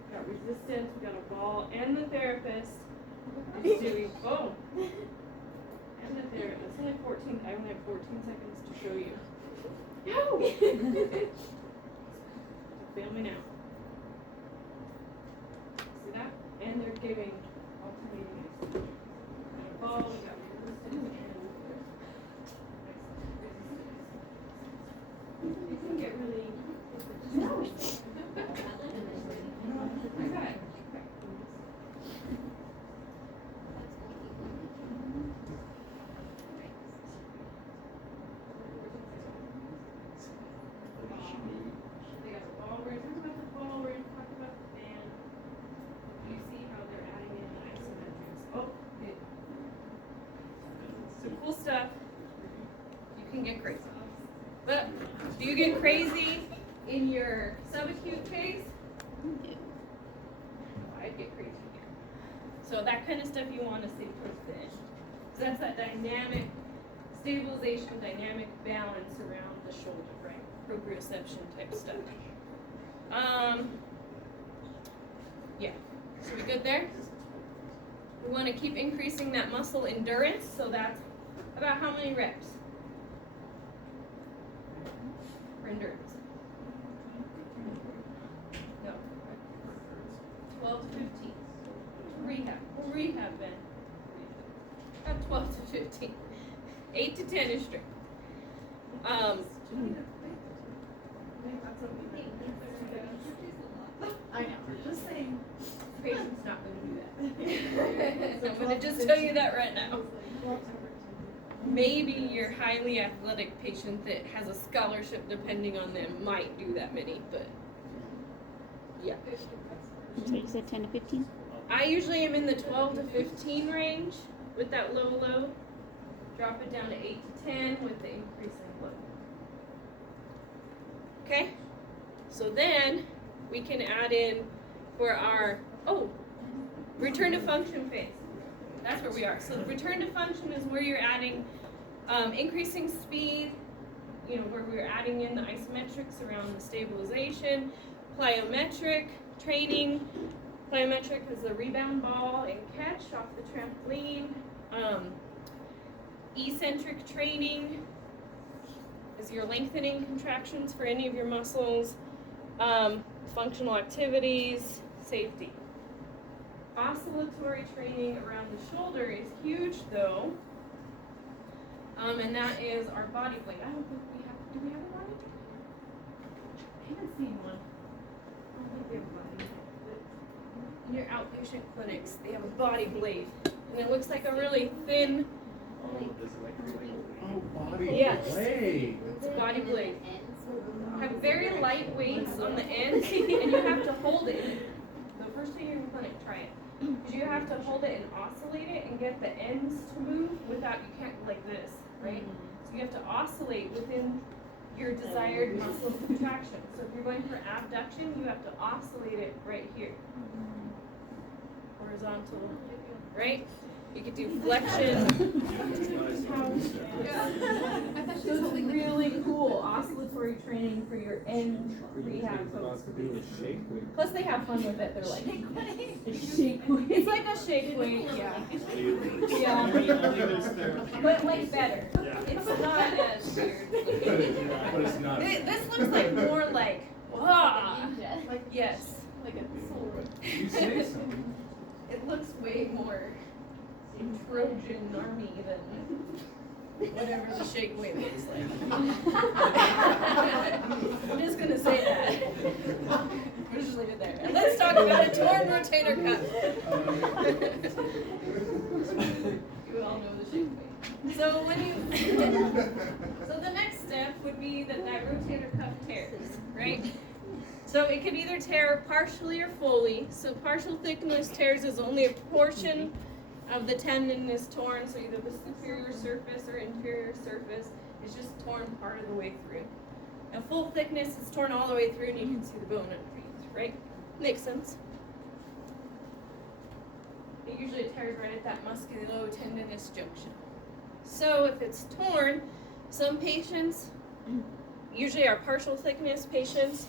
We got resistance, we got a ball, and the therapist is doing. Oh! And the therapist. It's only 14. I only have 14 seconds to show you. No! Fail me now. See that? And they're giving alternating isometric. We got a ball, we got resistance, and it can get really. No! I got it. They got the ball. We're going to talk about the ball. We're going to talk about the fan. You see how they're adding in isometrics. Oh, good. Some cool stuff. You can get crazy. But do you get crazy in your subacute phase? I'd get crazy here. So that kind of stuff you want to save towards the end. So that's that dynamic stabilization, dynamic balance around the shoulder, right? Proprioception type stuff. Yeah. So we good there? We want to keep increasing that muscle endurance, so that's about how many reps for endurance? No. 12 to 15. Rehab. Well, rehab then. About 12 to 15. 8 to 10 is strict. I know, just saying. Patient's not going to do that. I'm going to just tell you that right now. Maybe your highly athletic patient that has a scholarship depending on them might do that many, but yeah. So you said 10 to 15? I usually am in the 12 to 15 range with that low. Drop it down to 8 to 10 with the increasing low. Okay? So then we can add in for our, return to function phase. That's where we are. So the return to function is where you're adding increasing speed, where we're adding in the isometrics around the stabilization, plyometric training. Plyometric is the rebound ball and catch off the trampoline. Eccentric training is your lengthening contractions for any of your muscles. Functional activities, safety. Oscillatory training around the shoulder is huge though. And that is our body blade. I don't think we have, do we have a body blade? I haven't seen one. I don't think we have a body blade. But in your outpatient clinics, they have a body blade. And it looks like a really thin, body Yes. blade. it's a body blade. Have very light weights on the ends, and you have to hold it. The first day you're in clinic, try it. Because you have to hold it and oscillate it and get the ends to move without, you can't like this, right? So you have to oscillate within your desired muscle contraction. So if you're going for abduction, you have to oscillate it right here. Horizontal, right? You could do flexion. So it's really cool oscillatory training for your end rehab folks. Plus they have fun with it. They're like, shake weight. It's like a shake weight, yeah. Yeah. But like better. It's not as weird. But it's not. This looks like more like, yes. Like a soul. You say something. It looks way more Trojan army than whatever the shake weight looks like. I'm just gonna say that. We'll just leave it there. And let's talk about a torn rotator cuff. You all know the shake weight. So so the next step would be that rotator cuff tears, right? So it could either tear partially or fully. So partial thickness tears is only a portion of the tendon is torn, so either the superior surface or inferior surface is just torn part of the way through. Now full thickness is torn all the way through and you can see the bone underneath, right? Makes sense. It usually tears right at that musculotendinous junction. So if it's torn, some patients, usually our partial thickness patients,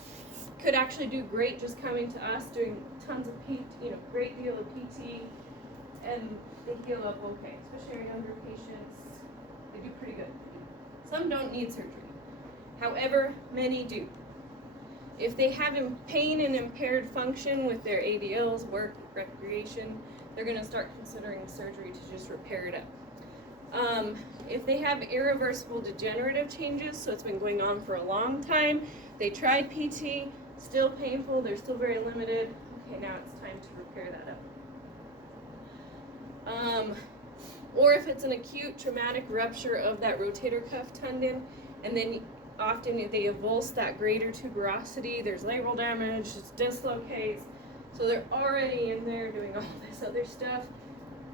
could actually do great just coming to us, doing tons of PT, great deal of PT, and they heal up okay, especially our younger patients. They do pretty good. Some don't need surgery. However, many do. If they have pain and impaired function with their ADLs, work, recreation, they're going to start considering surgery to just repair it up. If they have irreversible degenerative changes, so it's been going on for a long time, they tried PT, still painful, they're still very limited, okay, now it's time to repair that up. Or if it's an acute traumatic rupture of that rotator cuff tendon, and then often they avulse that greater tuberosity, there's labral damage, it dislocates, so they're already in there doing all this other stuff,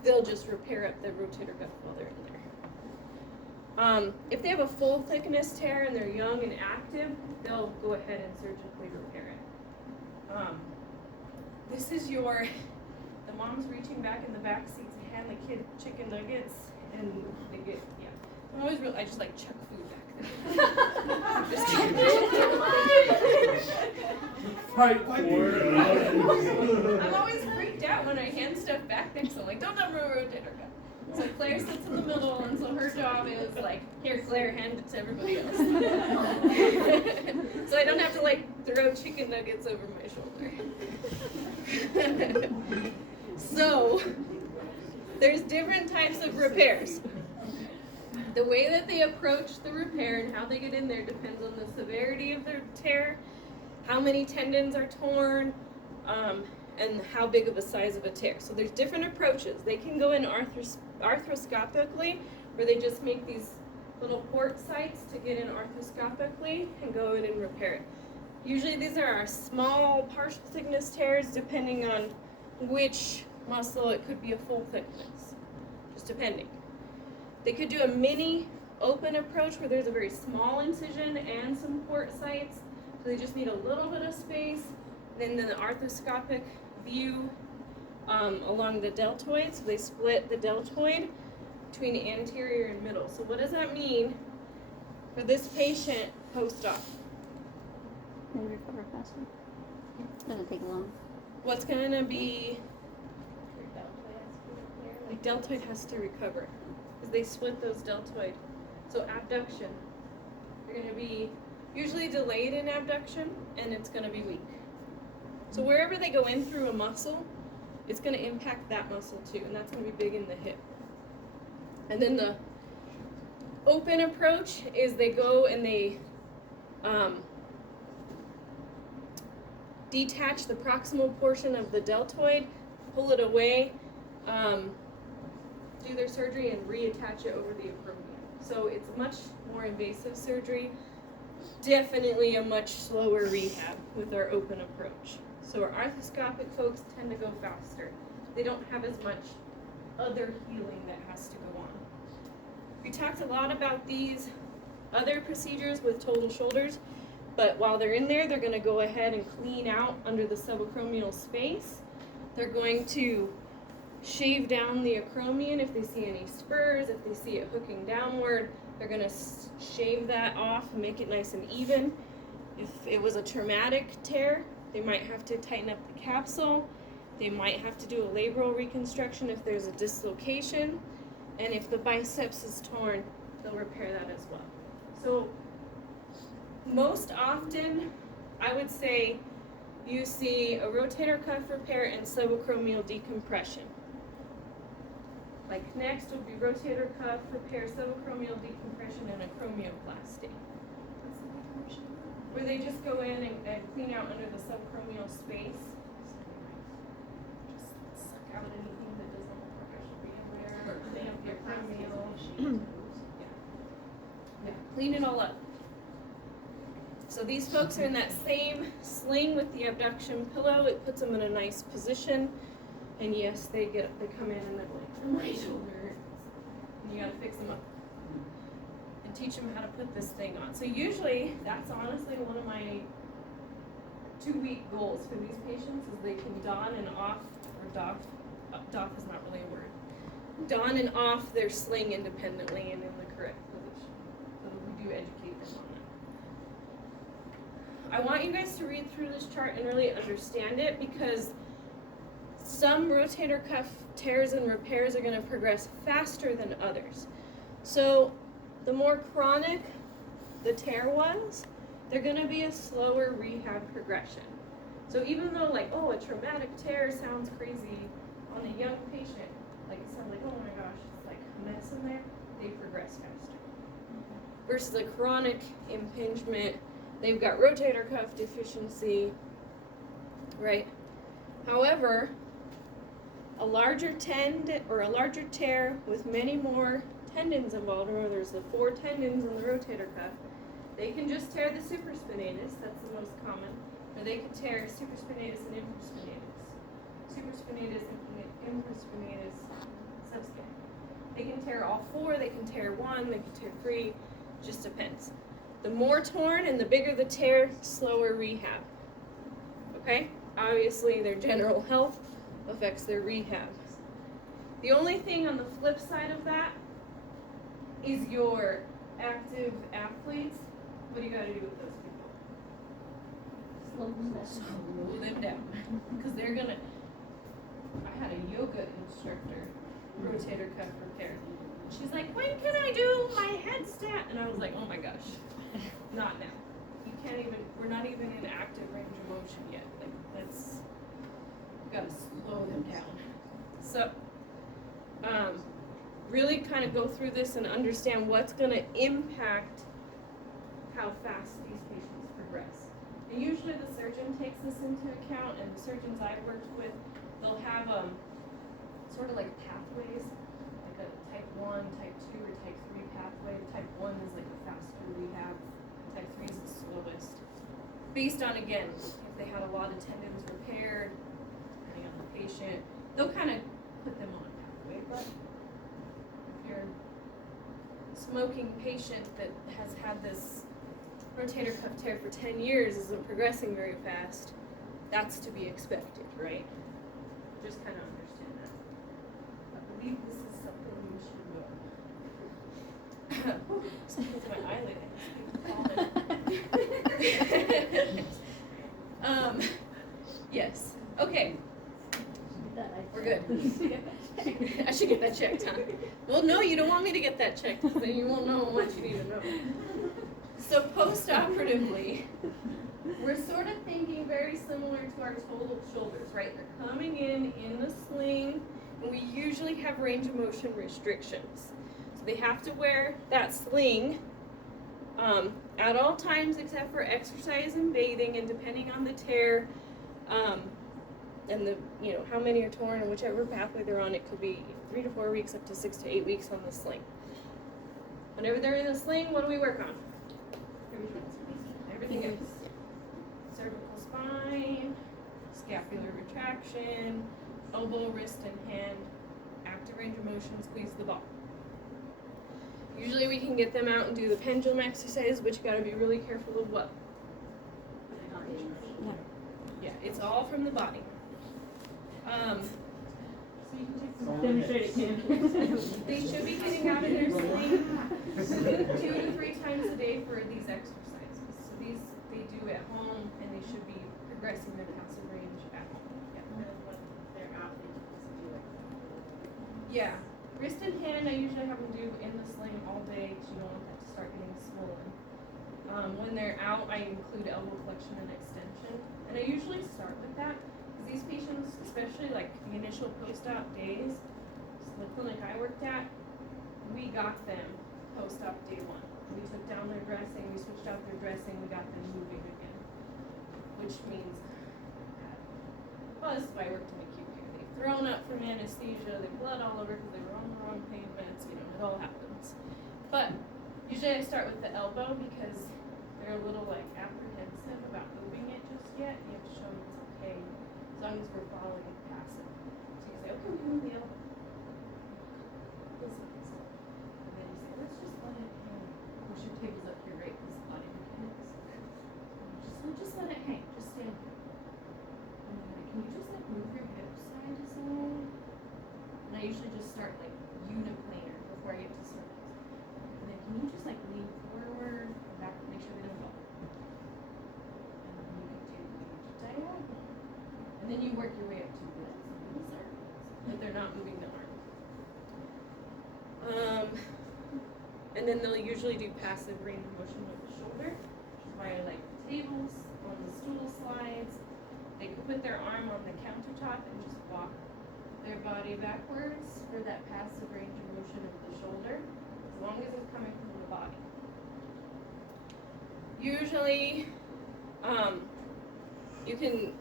they'll just repair up the rotator cuff while they're in there. If they have a full thickness tear and they're young and active, they'll go ahead and surgically repair it. This is the mom's reaching back in the back seat to hand the kid chicken nuggets, and they get, I'm always I just like chuck food back there. Just kidding. Fight for it. I'm always freaked out when I hand stuff back there, so I'm like, don't touch my rotator cuff. So Claire sits in the middle, and so her job is like, here, Claire, hand it to everybody else. So I don't have to like throw chicken nuggets over my shoulder. So there's different types of repairs. The way that they approach the repair and how they get in there depends on the severity of their tear, how many tendons are torn, and how big of a size of a tear. So there's different approaches. They can go in arthroscopically, where they just make these little port sites to get in arthroscopically and go in and repair it. Usually these are our small partial thickness tears, depending on which muscle. It could be a full thickness, just depending. They could do a mini open approach where there's a very small incision and some port sites, so they just need a little bit of space. Then the arthroscopic view along the deltoid, so they split the deltoid between anterior and middle. So what does that mean for this patient post-op? They recover faster. Doesn't take long. What's going to be, the deltoid has to recover because they split those deltoid. So abduction, they're going to be usually delayed in abduction, and it's going to be weak. So wherever they go in through a muscle, it's going to impact that muscle too, and that's going to be big in the hip. And then the open approach is they go and they detach the proximal portion of the deltoid, pull it away, do their surgery, and reattach it over the acromion. So it's much more invasive surgery, definitely a much slower rehab with our open approach. So our arthroscopic folks tend to go faster. They don't have as much other healing that has to go on. We talked a lot about these other procedures with total shoulders, but while they're in there, they're going to go ahead and clean out under the subacromial space. They're going to shave down the acromion if they see any spurs, if they see it hooking downward. They're going to shave that off and make it nice and even. If it was a traumatic tear, they might have to tighten up the capsule. They might have to do a labral reconstruction if there's a dislocation. And if the biceps is torn, they'll repair that as well. So most often, I would say you see a rotator cuff repair and subacromial decompression. Like next would be rotator cuff repair, subacromial decompression, and acromioplasty. Where they just go in and clean out under the subacromial space. Just suck out anything that doesn't look like it should be in there. Clean up the acromial. Yeah, clean it all up. So these folks are in that same sling with the abduction pillow. It puts them in a nice position. And yes, they come in and they're like, my shoulder hurts. And you gotta fix them up. And teach them how to put this thing on. So usually, that's honestly one of my 2-week goals for these patients is they can don and off, or doff is not really a word, don and off their sling independently and in the correct position. So we do educate them on that. I want you guys to read through this chart and really understand it because some rotator cuff tears and repairs are going to progress faster than others. So the more chronic the tear was, they're going to be a slower rehab progression. So even though like, oh, a traumatic tear sounds crazy on the young patient, like it sounds like, oh my gosh, it's like a mess in there, they progress faster. Versus a chronic impingement, they've got rotator cuff deficiency, right? However, a larger tear with many more tendons involved, remember there's the 4 tendons in the rotator cuff, they can just tear the supraspinatus, that's the most common, or they can tear supraspinatus and infraspinatus. Supraspinatus and infraspinatus subscap. They can tear all 4, they can tear 1, they can tear 3, just depends. The more torn and the bigger the tear, slower rehab. Okay? Obviously their general health affects their rehab. The only thing on the flip side of that is your active athletes. What do you got to do with those people? Slow them down. Because they're going to, rotator cuff repair. She's like, when can I do my headstand? And I was like, oh my gosh, not now. You can't even, we're not even in active range of motion yet. Like, that's, gotta slow them down. So, really kind of go through this and understand what's gonna impact how fast these patients progress. And usually the surgeon takes this into account, and the surgeons I've worked with, they'll have sort of like pathways, like a type 1, type 2, or type 3 pathway. Type 1 is like the faster rehab, type 3 is the slowest. Based on, again, if they had a lot of tendons repaired, depending on the patient, they'll kind of put them on a pathway. But if you're a smoking patient that has had this rotator cuff tear for 10 years, isn't progressing very fast, that's to be expected, right? Just kind of understand that. I believe this is something you should know. Something to my eyelid. Yes. Okay. We're good. I should get that checked, huh? Well, no, you don't want me to get that checked, because then you won't know how much you need to know. So post-operatively, we're sort of thinking very similar to our total shoulders, right? They're coming in the sling, and we usually have range of motion restrictions. So they have to wear that sling at all times except for exercise and bathing, and depending on the tear, and the, you know, how many are torn and whichever pathway they're on, it could be 3 to 4 weeks up to 6 to 8 weeks on the sling. Whenever they're in the sling, what do we work on? Everything else. Cervical spine, scapular retraction, elbow, wrist, and hand, active range of motion, squeeze the ball. Usually we can get them out and do the pendulum exercise, but you gotta be really careful of what? Yeah, it's all from the body. Demonstrate it, Kim. They should be getting out of their sling 2 to 3 times a day for these exercises. So these they do at home, and they should be progressing their passive range at home. Yeah. And then when they're out, they can also do like. Yeah. Wrist and hand, I usually have them do in the sling all day, because you don't want that to start getting swollen. When they're out, I include elbow flexion and extension, and I usually start with that. These patients, especially like the initial post-op days, so the clinic I worked at, we got them post-op day 1. We took down their dressing, we switched out their dressing, we got them moving again. Which means, well, this is why I worked in acute care. They've thrown up from anesthesia, they blood all over because they were on the wrong pain meds, you know, it all happens. But usually I start with the elbow because they're a little like apprehensive about moving it just yet. You have to show them it's okay. As long as we're following it passive. So you say, okay, we can move the elbow. And then you say, let's just let it hang. Push your tables up here, right? Because body mechanics. Just let it hang. Just stand here. And then like, can you just like move your hips side to side? And I usually just start like uniplanar before I get to circles. And then can you just like lean forward and back, make sure they don't go. And then you can do diagonal. And then you work your way up to this, but they're not moving the arm. And then they'll usually do passive range of motion with the shoulder, which is why I like the tables, on the stool slides. They could put their arm on the countertop and just walk their body backwards for that passive range of motion of the shoulder, as long as it's coming from the body. Usually, you can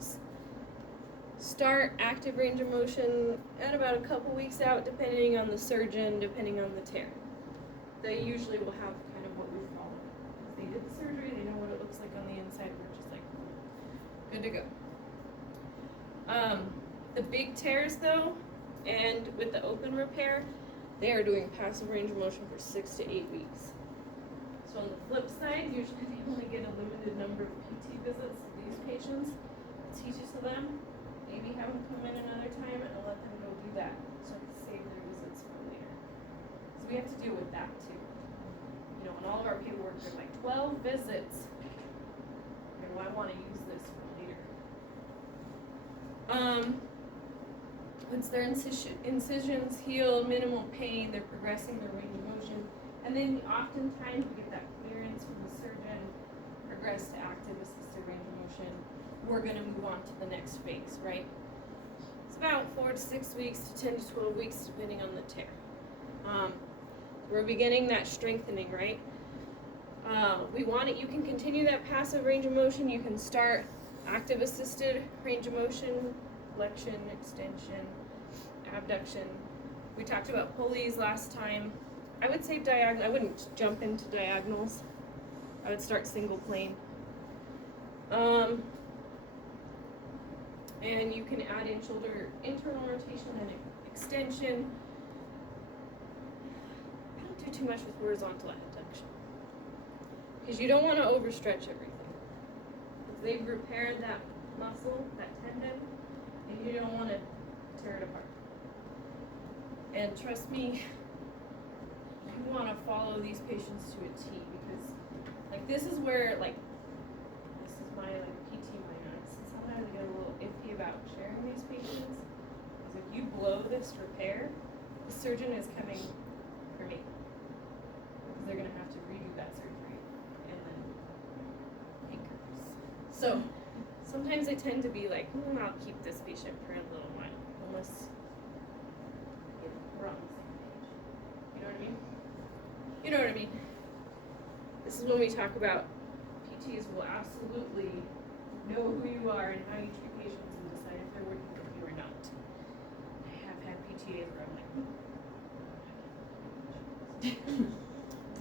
start active range of motion at about a couple weeks out, depending on the surgeon, depending on the tear. They usually will have kind of what we follow. They did the surgery, they know what it looks like on the inside, we're just like, good to go. The big tears though, and with the open repair, they are doing passive range of motion for 6 to 8 weeks. So on the flip side, usually they only get a limited number of PT visits of these patients. Teach it to them. Maybe have them come in another time and I'll let them go do that so I can save their visits for later. So we have to deal with that too. You know, in all of our paperwork, there's like 12 visits. Okay, well, I want to use this for later. Once their incisions heal, minimal pain, they're progressing their range of motion. And then oftentimes we get that clearance from the surgeon, progress to active assisted range of motion. We're gonna move on to the next phase, right? It's about 4 to 6 weeks to 10 to 12 weeks depending on the tear. We're beginning that strengthening, right? We want it, you can continue that passive range of motion. You can start active assisted range of motion, flexion, extension, abduction. We talked about pulleys last time. I would say diagonal, I wouldn't jump into diagonals. I would start single plane. And you can add in shoulder internal rotation and extension. I don't do too much with horizontal abduction, because you don't want to overstretch everything. Because they've repaired that muscle, that tendon, and you don't want to tear it apart. And trust me, you want to follow these patients to a T, because like this is where like this is my like PT minor. Sometimes I get a little iffy about sharing these patients, because if you blow this repair, the surgeon is coming for me, because they're gonna have to redo that surgery and then anchors. So sometimes I tend to be like, I'll keep this patient for a little while, unless we're on the same page. You know what I mean? You know what I mean? This is when we talk about PTs will absolutely know who you are and how you treat patients and decide if they're working with you or not. I have had PTAs where I'm like,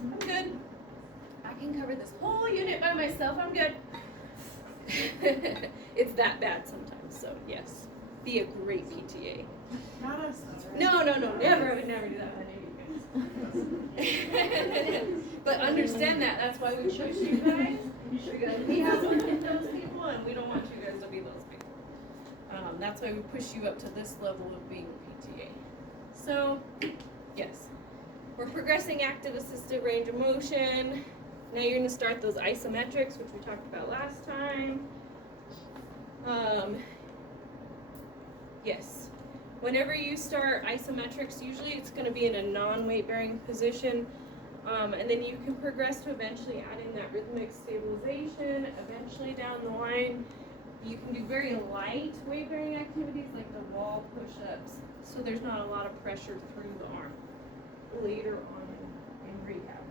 I'm good. I can cover this whole unit by myself. I'm good. It's that bad sometimes. So yes, be a great PTA. Not us, though, right? No, never. I would never do that with any of you guys. But understand that. That's why we push you guys. Because we have to hit those people, and we don't want you guys to be those people. That's why we push you up to this level of being a PTA. So, yes, we're progressing active assisted range of motion. Now you're going to start those isometrics, which we talked about last time. Yes. Whenever you start isometrics, usually it's going to be in a non-weight bearing position, and then you can progress to eventually adding that rhythmic stabilization. Eventually down the line, you can do very light weight bearing activities like the wall push-ups, so there's not a lot of pressure through the arm later on in rehab.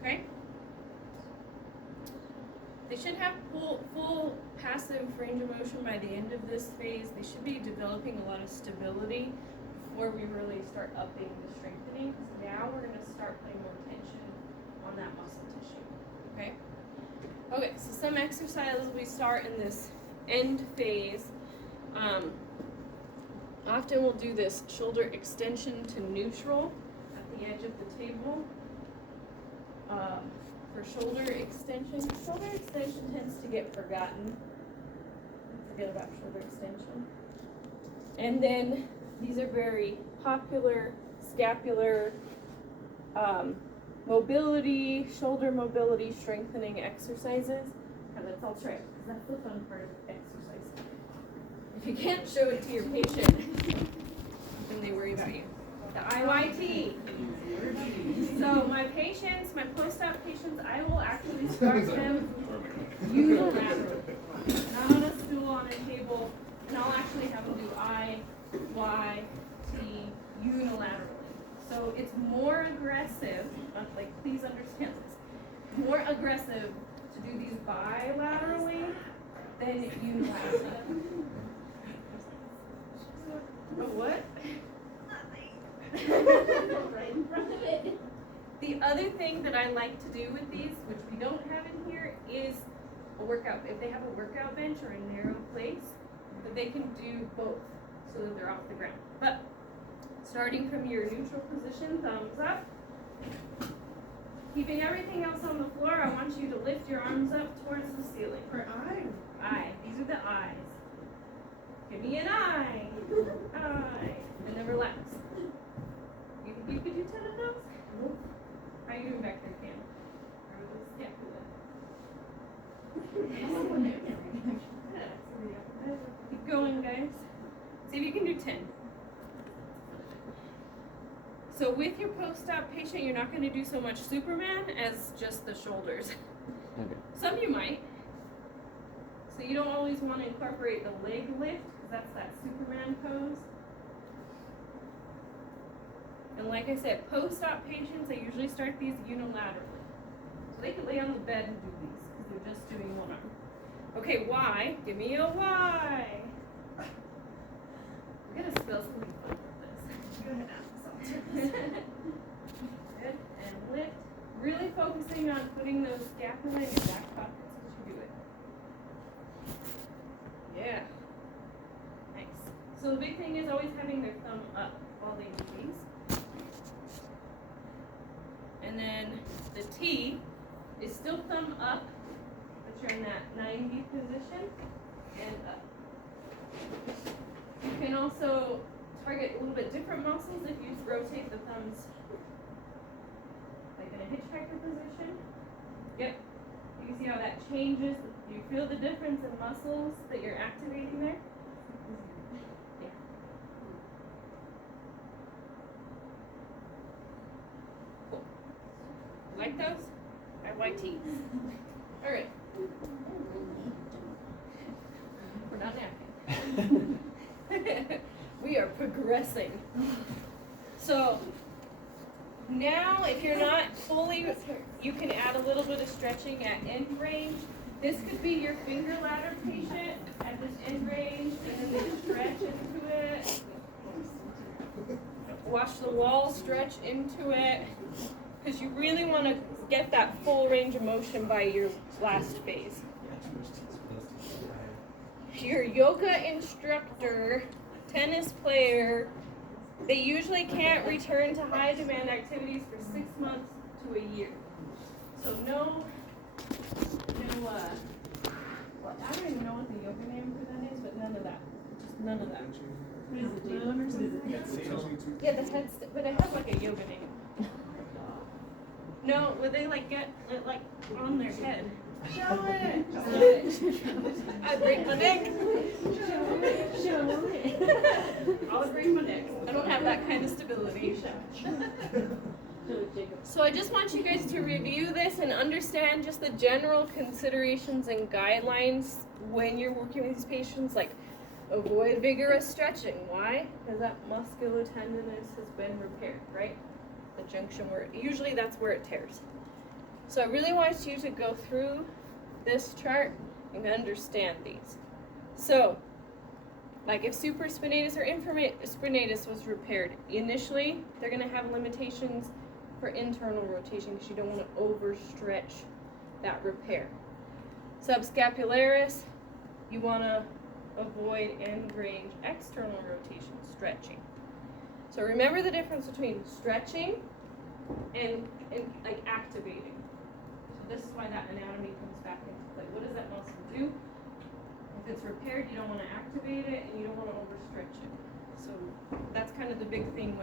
Okay? They should have full passive range of motion by the end of this phase. They should be developing a lot of stability before we really start upping the strengthening. So now we're going to start putting more tension on that muscle tissue. Okay? Okay, so some exercises we start in this end phase. Often we'll do this shoulder extension to neutral at the edge of the table. For shoulder extension tends to get forgotten. Forget about shoulder extension. And then these are very popular scapular mobility, shoulder mobility strengthening exercises. And let's all try it, because that's the fun part of exercise. If you can't show it to your patient, then they worry about you. The IYT. So my patients, my post-op patients, I will actually start them unilaterally. Not on a stool, on a table, and I'll actually have them do IYT unilaterally. So it's more aggressive, like please understand this, more aggressive to do these bilaterally than unilaterally. Oh, what? The other thing that I like to do with these, which we don't have in here, is a workout. If they have a workout bench or a narrow place, that they can do both so that they're off the ground. But starting from your neutral position, thumbs up. Keeping everything else on the floor, I want you to lift your arms up towards the ceiling. For eye. Eye. These are the eyes. Give me an eye. Eye. And then relax. You think you could do 10 of those? Nope. How are you doing back there, Cam? Yeah, good. Keep going, guys. See if you can do 10. So with your post-op patient, you're not going to do so much Superman as just the shoulders. Okay. Some you might. So you don't always want to incorporate the leg lift, because that's that Superman pose. And like I said, post-op patients, I usually start these unilaterally. So they can lay on the bed and do these, because they're just doing one arm. Okay, Y. Give me a Y. We're gonna spill something fun with this. Go ahead, Alex. Good, and lift. Really focusing on putting those scapula in your back pockets as you do it. Yeah. Nice. So the big thing is always having their thumb up while they do these. And then the T is still thumb up, but you're in that 90 position and up. You can also target a little bit different muscles if you rotate the thumbs like in a hitchhiker position. Yep. You can see how that changes. Do you feel the difference in muscles that you're activating there? Yeah. Cool. Like those? I have white teeth. All right. We're not napping. We are progressing. So now if you're not fully, you can add a little bit of stretching at end range. This could be your finger ladder patient at this end range, and then they stretch into it. Watch the wall stretch into it, because you really want to get that full range of motion by your last phase. Your yoga instructor, tennis player, they usually can't return to high demand activities for 6 months to a year. So no, well, I don't even know what the yoga name for that is, but none of that. Just none of that. What is it, moon or something? Yeah, the head, but it has like a yoga name. No, where they like get it like on their head. Show it! I break my neck. Show it! I would break my neck. I don't have that kind of stability. So I just want you guys to review this and understand just the general considerations and guidelines when you're working with these patients. Like, avoid vigorous stretching. Why? Because that musculotendinous has been repaired, right? The junction where, usually that's where it tears. So I really want you to go through this chart and understand these. So, like if supraspinatus or infraspinatus was repaired, initially they're going to have limitations for internal rotation because you don't want to overstretch that repair. Subscapularis, you want to avoid end range external rotation, stretching. So remember the difference between stretching and like activating. So this is why that anatomy comes back into play. What does that muscle do? If it's repaired, you don't want to activate it and you don't want to overstretch it. So that's kind of the big thing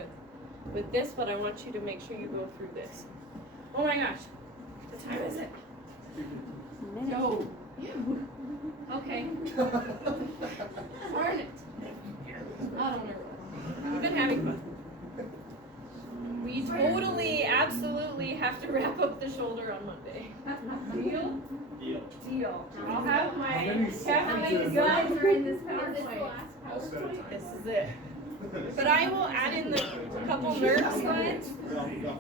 with this, but I want you to make sure you go through this. Oh my gosh, what time is it? No. You. Okay. Darn it. I don't know. We've been having fun. We totally, absolutely have to wrap up the shoulder on Monday. Deal? Deal. Deal. I'll have my How many caffeine guys are in this PowerPoint. I'll study. This is it. But I will add in the couple nerve slides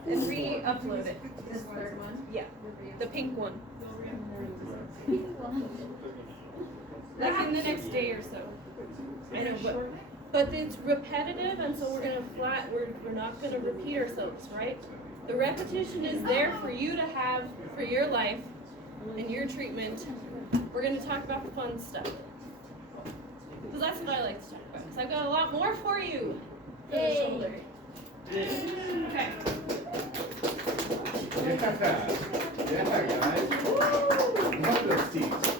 and re-upload it. This third one. Yeah, the pink one. Like in the next day or so. I know, but it's repetitive, and so we're not gonna repeat ourselves, right? The repetition is there for you to have for your life and your treatment. We're gonna talk about the fun stuff. Because that's what I like to talk about. So I've got a lot more for you for the shoulder. Okay. Yeah, guys. Woo! Love those teeth.